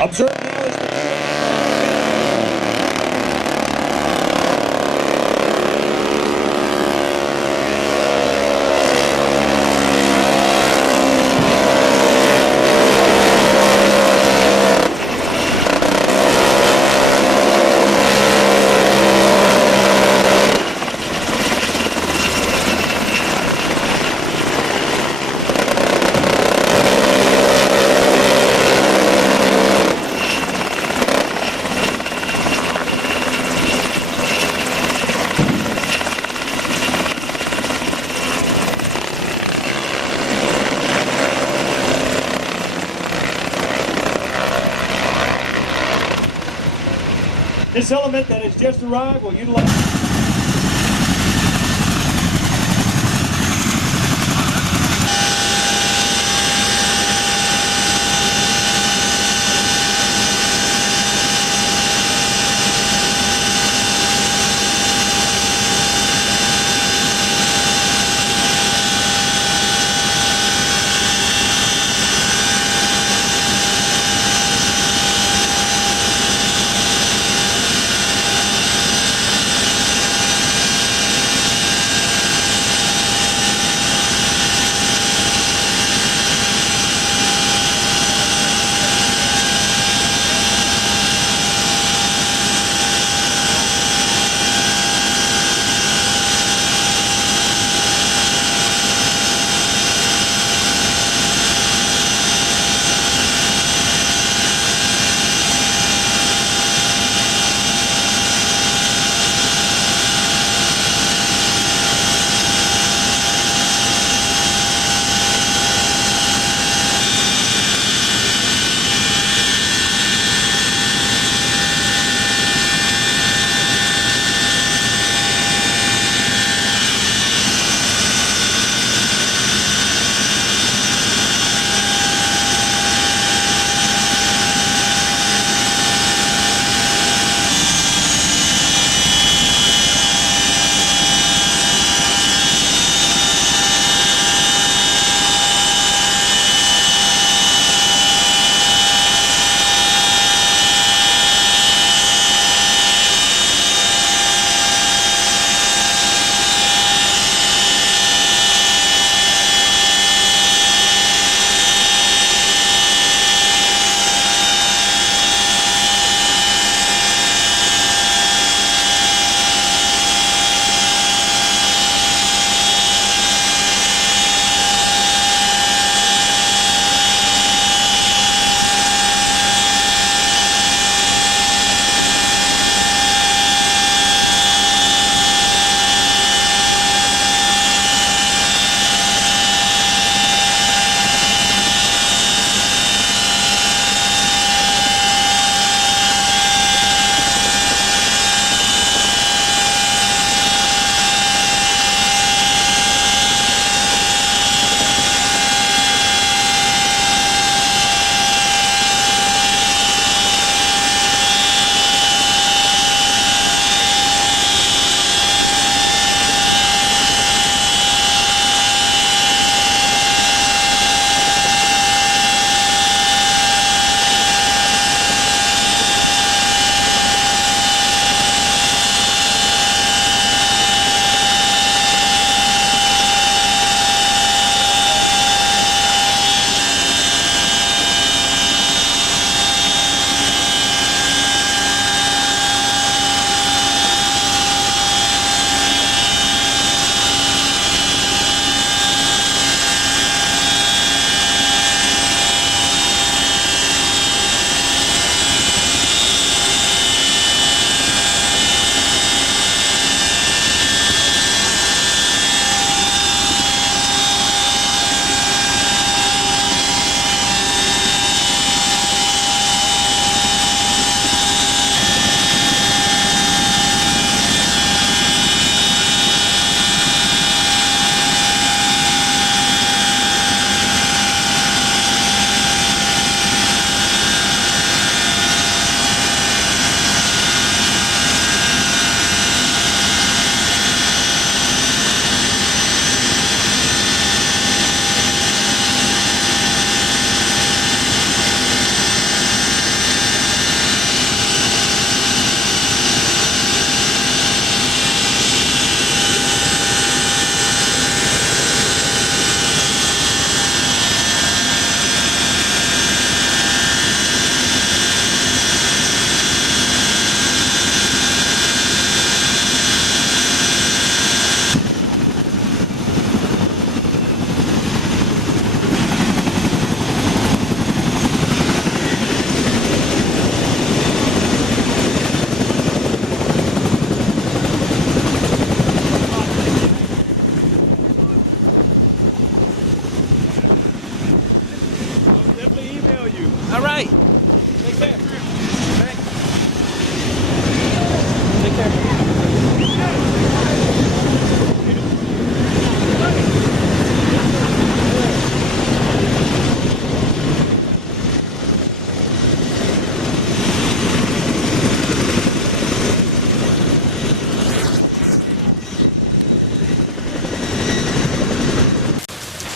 Observe now as the This element that has just arrived will utilize...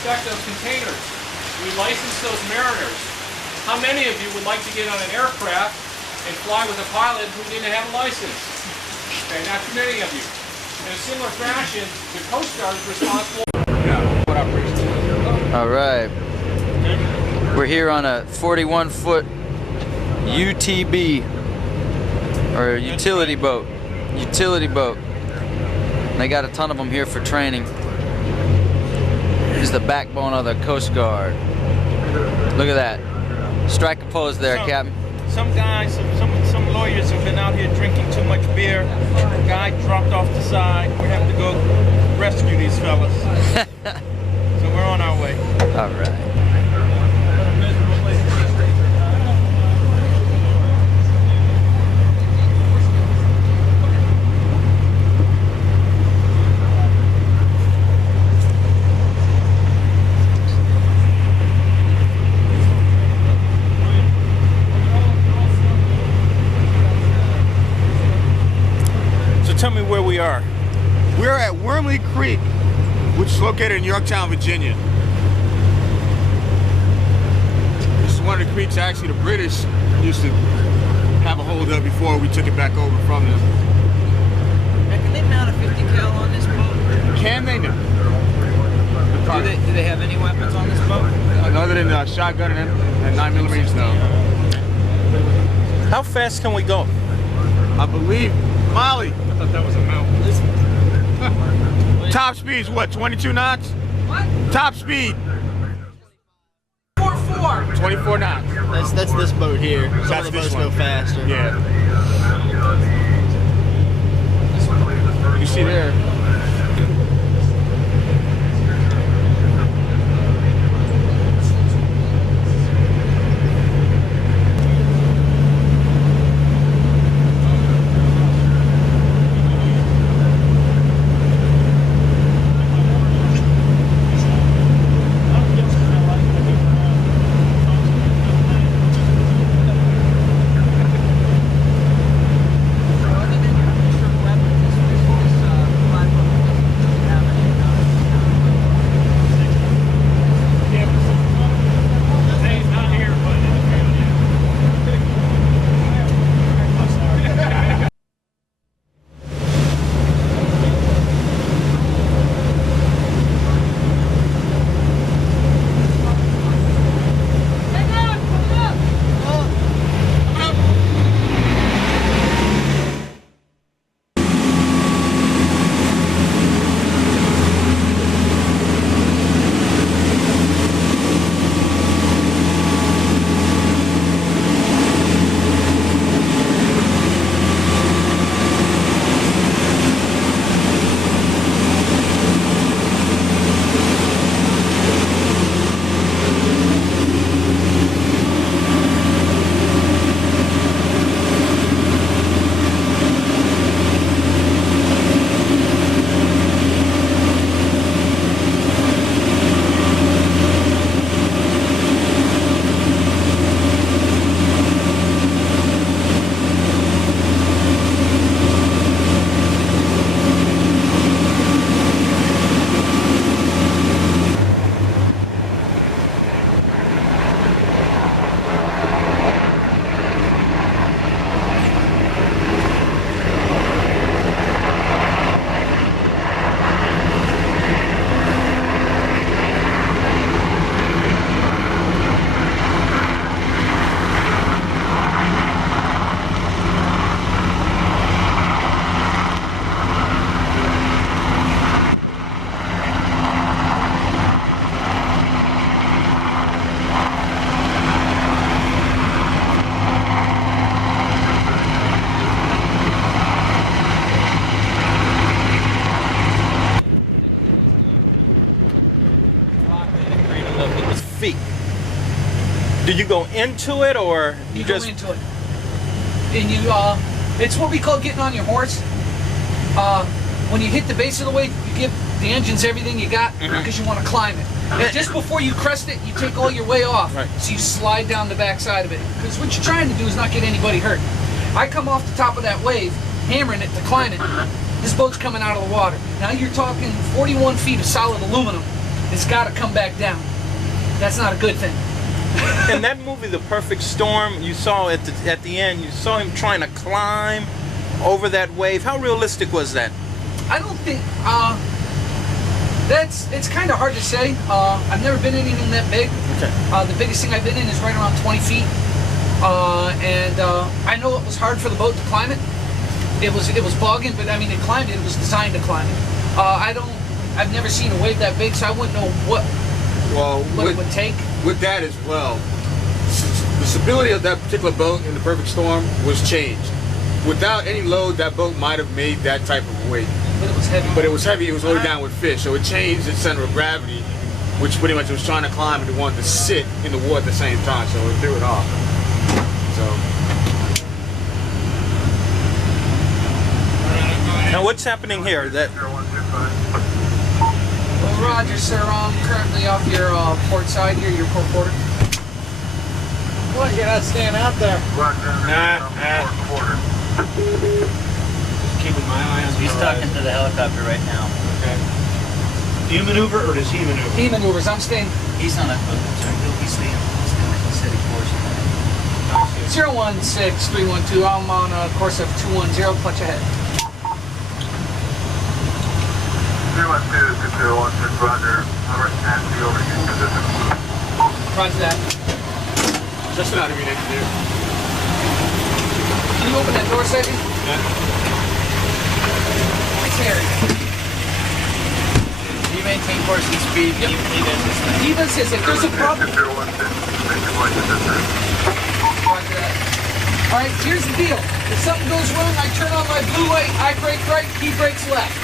respect of containers. We license those mariners. How many of you would like to get on an aircraft and fly with a pilot who didn't have a license? Okay, not too many of you. In a similar fashion, the Coast Guard is responsible. All right. We're here on a 41-foot UTB, or utility boat. They got a ton of them here for training. This is the backbone of the Coast Guard. Look at that. Strike a pose there, Captain. Some guys, some lawyers have been out here drinking too much beer. A guy dropped off the side. We have to go rescue these fellas. So we're on our way. All right. Tell me where we are. We're at Wormley Creek, which is located in Yorktown, Virginia. This is one of the creeks actually the British used to have a hold of before we took it back over from them. Can they mount a 50 cal on this boat? Can they now? Do they have any weapons on this boat? Other than a shotgun and 9mm, no. How fast can we go? I believe, Molly. I thought that was a mountain. Top speed is what, 22 knots? What? Top speed. 4-4. 24 knots. That's this boat here. Some That's of the this boats one. go faster. Yeah. You see there. feet. Do you go into it or you just go into it? And you, it's what we call getting on your horse. When you hit the base of the wave, you give the engines everything you got because you want to climb it. And just before you crest it, you take all your way off. Right. So you slide down the back side of it. Because what you're trying to do is not get anybody hurt. I come off the top of that wave, hammering it to climb it. This boat's coming out of the water. Now you're talking 41 feet of solid aluminum it's got to come back down. That's not a good thing. In that movie, The Perfect Storm, you saw at the end, you saw him trying to climb over that wave. How realistic was that? I don't think, it's kind of hard to say. I've never been in anything that big. Okay. The biggest thing I've been in is right around 20 feet. And I know it was hard for the boat to climb it. It was bogging, but I mean, it climbed it. It was designed to climb it. I've never seen a wave that big, so I wouldn't know what it would take. With that as well, the stability of that particular boat in the Perfect Storm was changed. Without any load, that boat might have made that type of weight. But it was heavy. But it was heavy. It was loaded down with fish, so it changed its center of gravity, which pretty much it was trying to climb and it wanted to sit in the water at the same time, so it threw it off. So. Now what's happening here? Well, Roger, sir. I'm currently off your port side here, your port quarter. Well, you're not staying out there. Nah. Just keeping my eye on the He's horizon. talking to the helicopter right now. Okay. Do you maneuver or does he maneuver? He maneuvers. I'm staying. He's on a boat, so he'll be staying on the city course. 016-312. I'm on a course of 210. Clutch ahead. 312-201, Roger. Over capacity over to your position. Roger that. Just an out-of-mean engineer. Can you open that door, Sadie? Yeah. It's Harry. You maintain course and speed. Yep. Even says if there's a problem. Roger that. All right, here's the deal. If something goes wrong, I turn on my blue light, I brake right, he brakes left.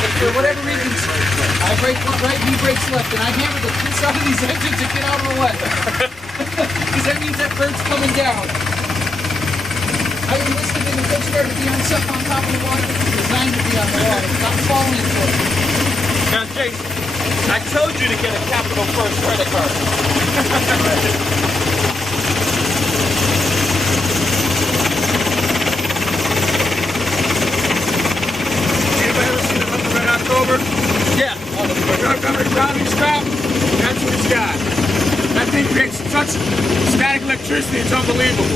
If for whatever reason, I brake right, he brakes left, and I hammer the piss out of these engines to get out of the way. Because that means that bird's coming down. I enlisted in the Coast Guard to be on something on top of the water. It's designed to be on the water. It's not falling into it. Now, Jason, I told you to get a Capital First credit card. Anybody ever seen the Red October? Yeah. Driving strap, that's what it's got. That thing creates such static electricity, it's unbelievable.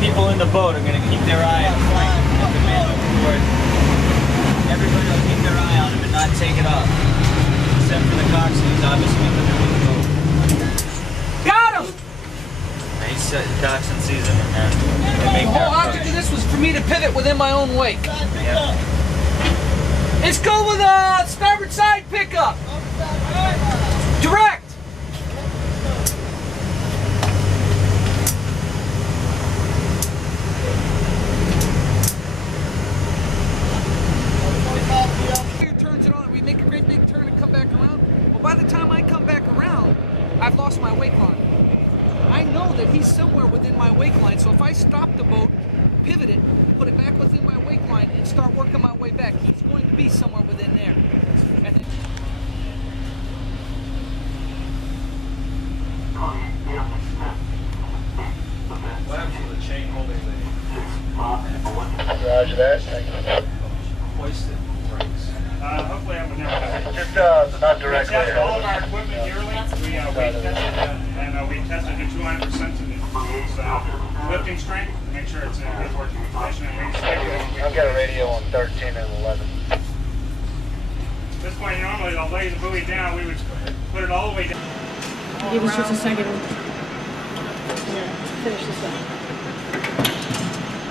People in the boat are going to keep their eye on the plane. If the man overboard, everybody will keep their eye on him and not take it off. Except for the coxswains, obviously, but they're in the boat. Got him! He's coxswain season and they make The their whole object of this was for me to pivot within my own wake. Yeah. It's go with a starboard side pickup. Direct. Turns it on, we make a great big turn and come back around. Well, by the time I come back around, I've lost my wake line. I know that he's somewhere within my wake line, so if I stop the boat, pivot it, put it back within my wake line, and start working my way back, he's going to be somewhere within there. And then What happens to the chain holding the... Roger that. Hoisted brakes? Hopefully I would never have. Just not directly. We test all of our equipment yearly. We weight tested and we tested to 200% of it. So lifting strength to make sure it's in good working condition. And we I've got a radio on 13 and 11. At this point, normally they'll lay the buoy down. We would Put it all the way down. Give us just a second. Finish this up.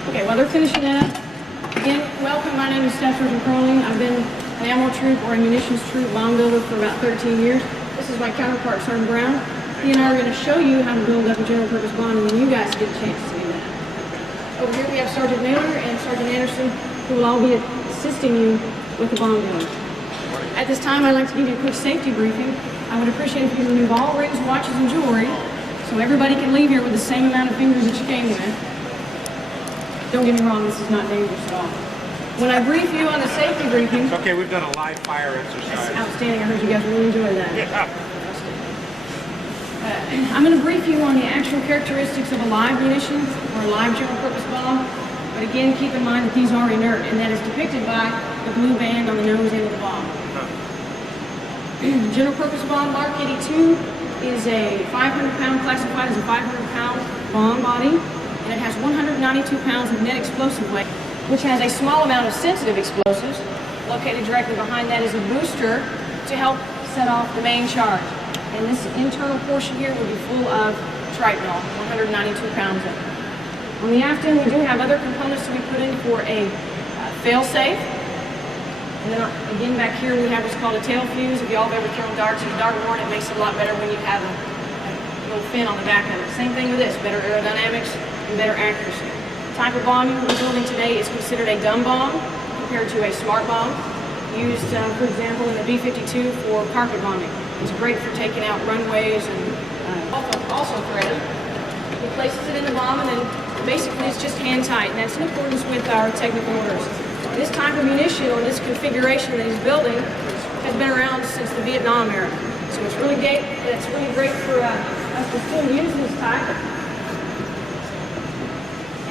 Okay, while they're finishing that up, again, welcome. My name is Staff Sergeant Crowley. I've been an ammo troop or a munitions troop bomb builder for about 13 years. This is my counterpart, Sergeant Brown. He and I are going to show you how to build up a general purpose bomb, and then you guys get a chance to do that. Over here we have Sergeant Naylor and Sergeant Anderson, who will all be assisting you with the bomb build. At this time, I'd like to give you a quick safety briefing. I would appreciate if you would remove all rings, watches, and jewelry, so everybody can leave here with the same amount of fingers that you came with. Don't get me wrong, this is not dangerous at all. When I brief you on the safety briefing... It's okay, we've done a live fire exercise. That's outstanding. I heard you guys really enjoyed that. Yeah. I'm going to brief you on the actual characteristics of a live munition or a live general purpose bomb. But again, keep in mind that these are inert, and that is depicted by the blue band on the nose end of the bomb. General purpose bomb Mark 82 is a 500-pound, classified as a 500-pound bomb body, and it has 192 pounds of net explosive weight, which has a small amount of sensitive explosives. Located directly behind that is a booster to help set off the main charge. And this internal portion here will be full of tritonol, 192 pounds of it. On the aft end, we do have other components to be put in for a fail-safe. And then again, back here we have what's called a tail fuse. If y'all have ever thrown darts in a dart warren, it makes it a lot better when you have a little fin on the back of it. Same thing with this, better aerodynamics and better accuracy. The type of bomb we're building today is considered a dumb bomb compared to a smart bomb, used, for example, in the B-52 for carpet bombing. It's great for taking out runways and also threaded. He places it in the bomb, and then basically it's just hand tight, and that's in accordance with our technical orders. This type of munition, or this configuration that he's building, has been around since the Vietnam era. So it's really great for us to still use this type.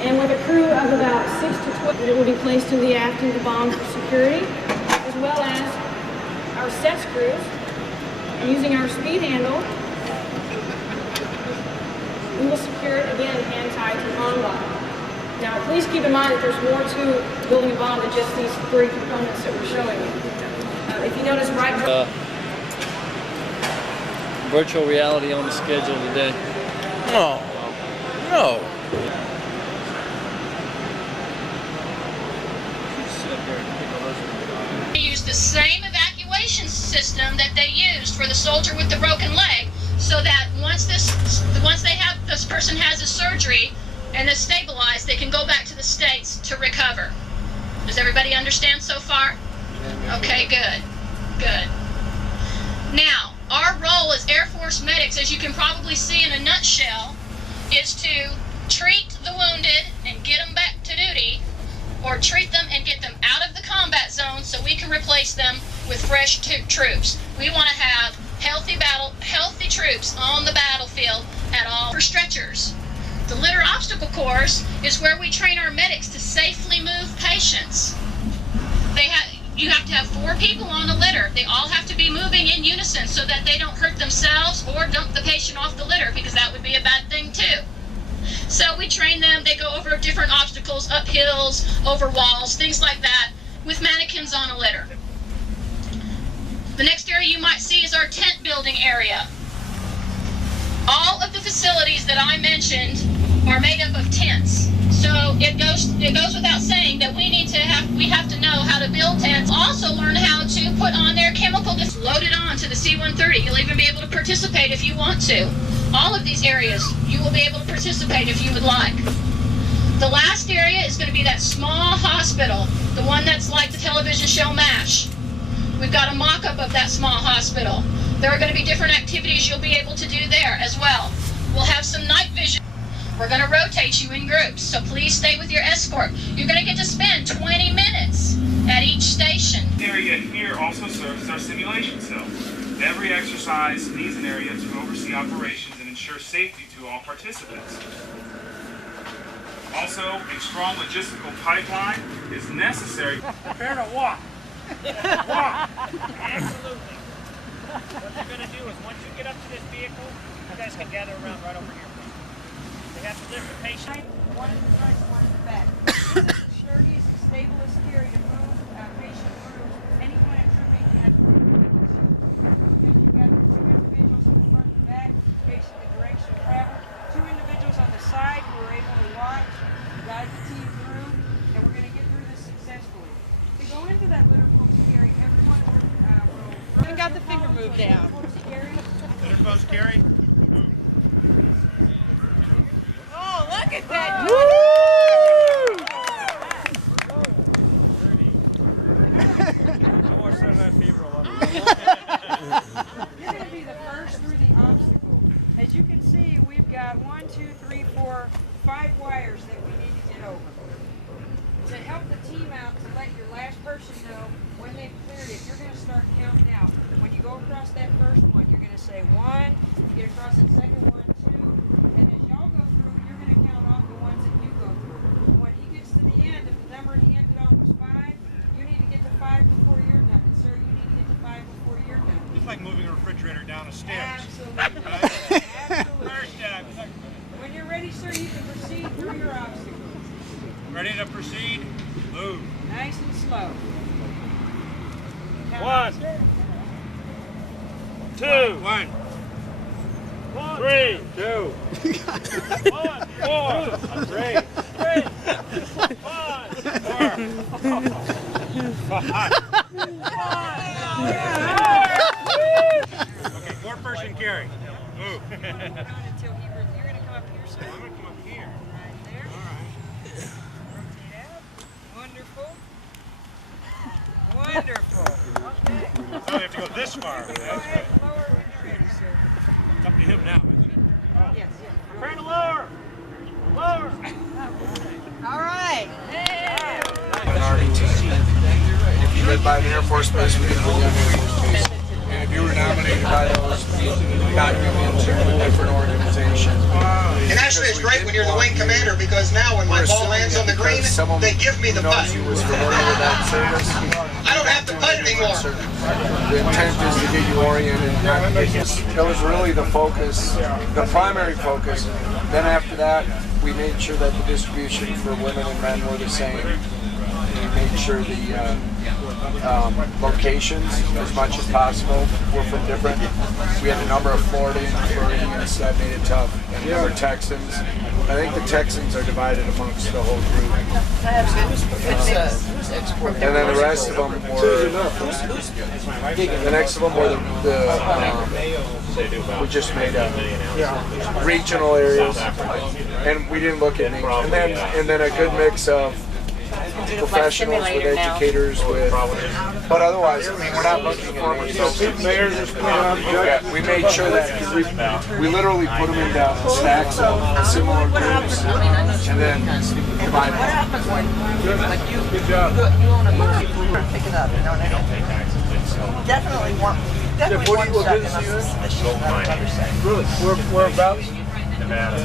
And with a crew of about 6 to 12, it will be placed in the aft of the bomb for security, as well as our set screws. And using our speed handle, we will secure it again hand tied to the bomb body. Now please keep in mind that there's more to building a bomb than just these 3 components that we're showing you. If you notice virtual reality on the schedule today. No. No. They use the same evacuation system that they used for the soldier with the broken leg, so that once this person has a surgery and is stabilized, they can go back to the States to recover. Does everybody understand so far? Okay, good. Good. Now, our role as Air Force medics, as you can probably see in a nutshell, is to treat the wounded and get them back to duty, or treat them and get them out of the combat zone so we can replace them with fresh troops. We want to have healthy troops on the battlefield at all. For stretchers, the litter obstacle course is where we train our medics to safely move patients. You have to have 4 people on the litter. They all have to be moving in unison so that they don't hurt themselves or dump the patient off the litter, because that would be a bad thing too. So we train them. They go over different obstacles, up hills, over walls, things like that, with mannequins on a litter. The next area you might see is our tent building area. All of the facilities that I mentioned are made up of tents. So it goes without saying that we have to know how to build tents. Also learn how to put on their chemical loaded on to the C-130. You'll even be able to participate if you want to. All of these areas, you will be able to participate if you would like. The last area is going to be that small hospital, the one that's like the television show MASH. We've got a mock-up of that small hospital. There are going to be different activities you'll be able to do there as well. We'll have some night vision. We're going to rotate you in groups, so please stay with your escort. You're going to get to spend 20 minutes at each station. The area here also serves as our simulation cell. Every exercise needs an area to oversee operations and ensure safety to all participants. Also, a strong logistical pipeline is necessary. Prepare to walk. Walk. Absolutely. What you're going to do is once you get up to this vehicle, you guys can gather around right over here. They have to lift the patient. One in the front, one in the back. This is the sturdiest, stablest carry to move a patient through any kind of tripping. You got move down. Center post, Gary. Oh, look at that! I watched Saturday Night Fever a lot. You're going to be the first through the obstacle. As you can see, we've got 1, 2, 3, 4, 5 wires that we need to get over. To help the team out, to let your last person know when they've cleared it, you're going to start counting out. When you go across that first one, you're going to say 1, you get across the second one, 2, and as y'all go through, you're going to count off the ones that you go through. When he gets to the end, if the number he ended on was 5, you need to get to 5 before you're done. And sir, you need to get to 5 before you're done. It's like moving a refrigerator down a stairs. Absolutely. Absolutely. When you're ready, sir, you can proceed through your obstacle. Ready to proceed? Move. Nice and slow. One. 2. 1. 3. 2. 1. 4. 3. Okay, 4-person carry. Move. You're going to come up here, sir. I'm going to come up here. Right there. All right. Rotate out. Wonderful. Wonderful. Okay. Oh, you have to go this far. Go ahead, lower when you're ready, sir. It's up to him now, isn't it? Yes, yes. Try to lower. Lower. All right. Hey. Minority team. If you live by the Air Force Base, we can put you on the Air Force Base. And if you were nominated by those, we got you into a different organization. And actually, it's great when you're the wing commander because now when my ball lands on the green, they give me the putt. You was familiar with that service. I don't have to putt anymore. The intent is to get you oriented. That was really the focus, the primary focus. Then after that, we made sure that the distribution for women and men were the same. We made sure the locations, as much as possible, were from different. We had a number of Floridians, so that made it tough. And there were Texans. I think the Texans are divided amongst the whole group. And then the rest of them were, the next of them were we just made regional areas, and we didn't look at names. And then a good mix of professionals with educators with, but otherwise, I mean, we're not looking at names. We made sure that we literally put them into stacks of similar groups, and then divide them. What happens when you own a boat, pick it up, you know, and they don't pay taxes? Definitely one second of suspicion, that's what I'm saying. Really? Whereabouts? Nevada.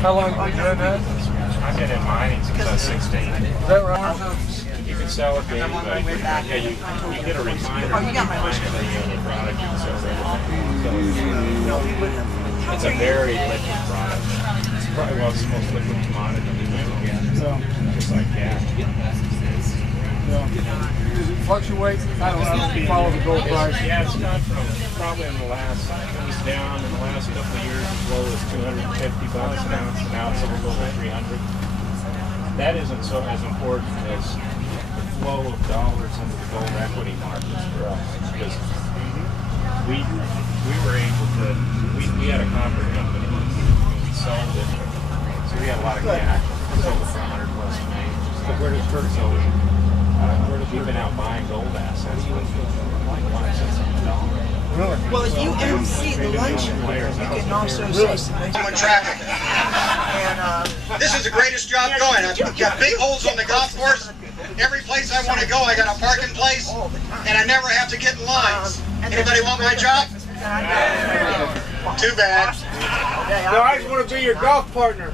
How long have you been doing that? I've been in mining since I was 16. Is that right? You can sell it to anybody. Yeah, you get a reminder. Oh, you got my product, you can sell everything. It's a very liquid product. It's probably the most liquid commodity you can get. Just like gas. Does it fluctuate? I don't know. Follow the gold price. Yeah, it's gone from probably in the last, it was down in the last couple of years as low as $250 an ounce, and now it's a little over 300. That isn't so as important as the flow of dollars into the gold equity markets for us, because we were able to, we had a copper company, we sold it, so we had a lot of cash. We sold it for $100 plus a day. So we've been out buying gold assets with like 1 cent on the dollar. Really? Well, if you MC the luncheon, you can also say something. I'm in traffic. And this is the greatest job going. I've got big holes on the golf course. Every place I want to go, I got a parking place, and I never have to get in lines. Anybody want my job? Too bad. No, I just want to be your golf partner.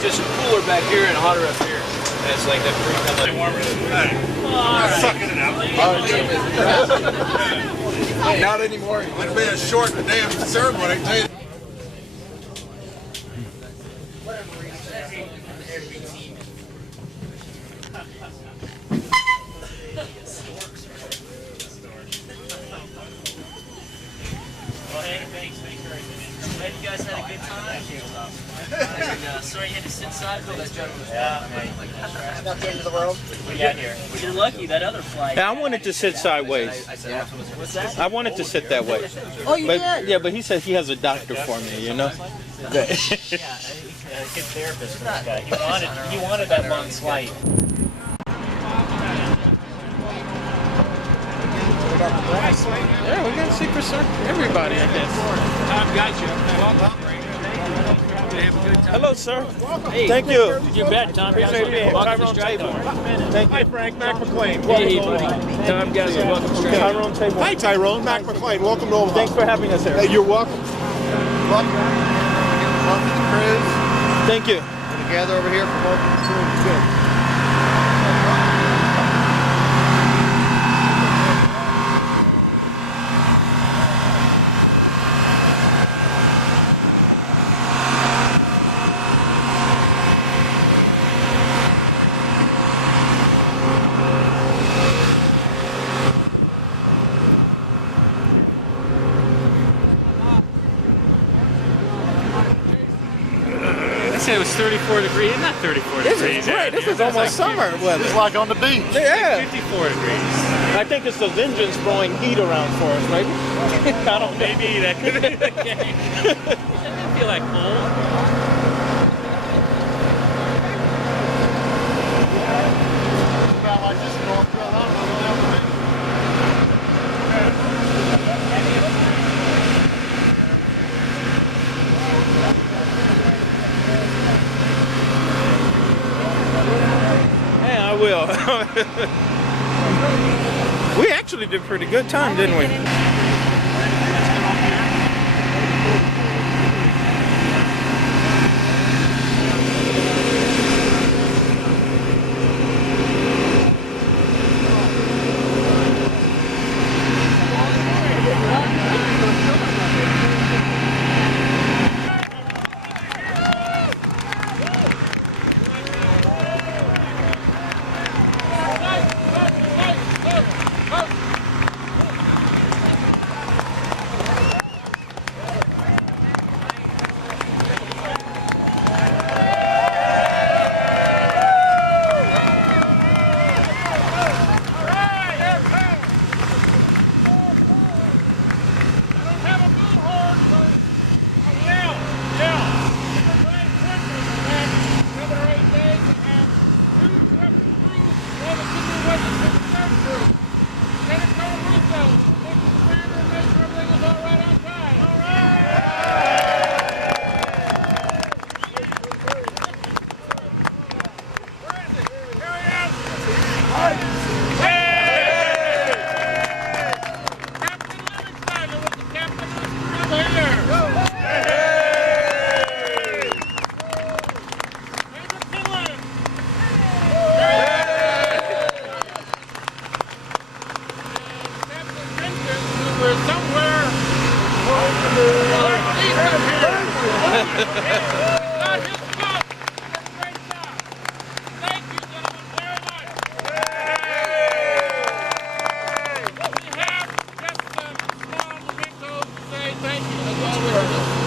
It's just cooler back here and hotter up here. And it's like that pretty warmer. Sucking it out. Not anymore. It'll be a short damn ceremony, I can tell you. Well, hey, thanks for encouraging me. Glad you guys had a good time. And, sorry you had to sit side. Yeah. It's not the end of the world. We got here. You're lucky that other flight. Yeah, I wanted to sit sideways. What's that? I wanted to sit that way. Oh, you did? Yeah, but he said he has a doctor for me, you know? Yeah, good therapist for this guy. He wanted that long flight. Yeah, we got Secret Service. Everybody, I guess. Tom got you. Hello, sir. Hey, thank you. You bet, Tom. Appreciate being here. Welcome Tyrone to Taborn. Thank you. Hi, Frank. Mac McLean. Hey, buddy. Tom Gessler. Welcome to Tyrone Taborn. Hi, Tyrone. Mac McLean. Welcome to Omaha. Thanks for having us here. Hey, you're welcome. Welcome to the cruise. Thank you. We're together over here for welcome to the cruise. Good. It was 34 degrees. Not 34 This degrees. is great. This is almost summer weather. It's like on the beach. Yeah. 54 degrees. I think it's those engines blowing heat around for us, maybe. I don't know. Maybe that could be the case. It doesn't feel like cold. About like this in North Carolina, down the beach. Yeah, I will. We actually did a pretty good time, didn't we?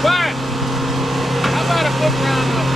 But how about a quick round of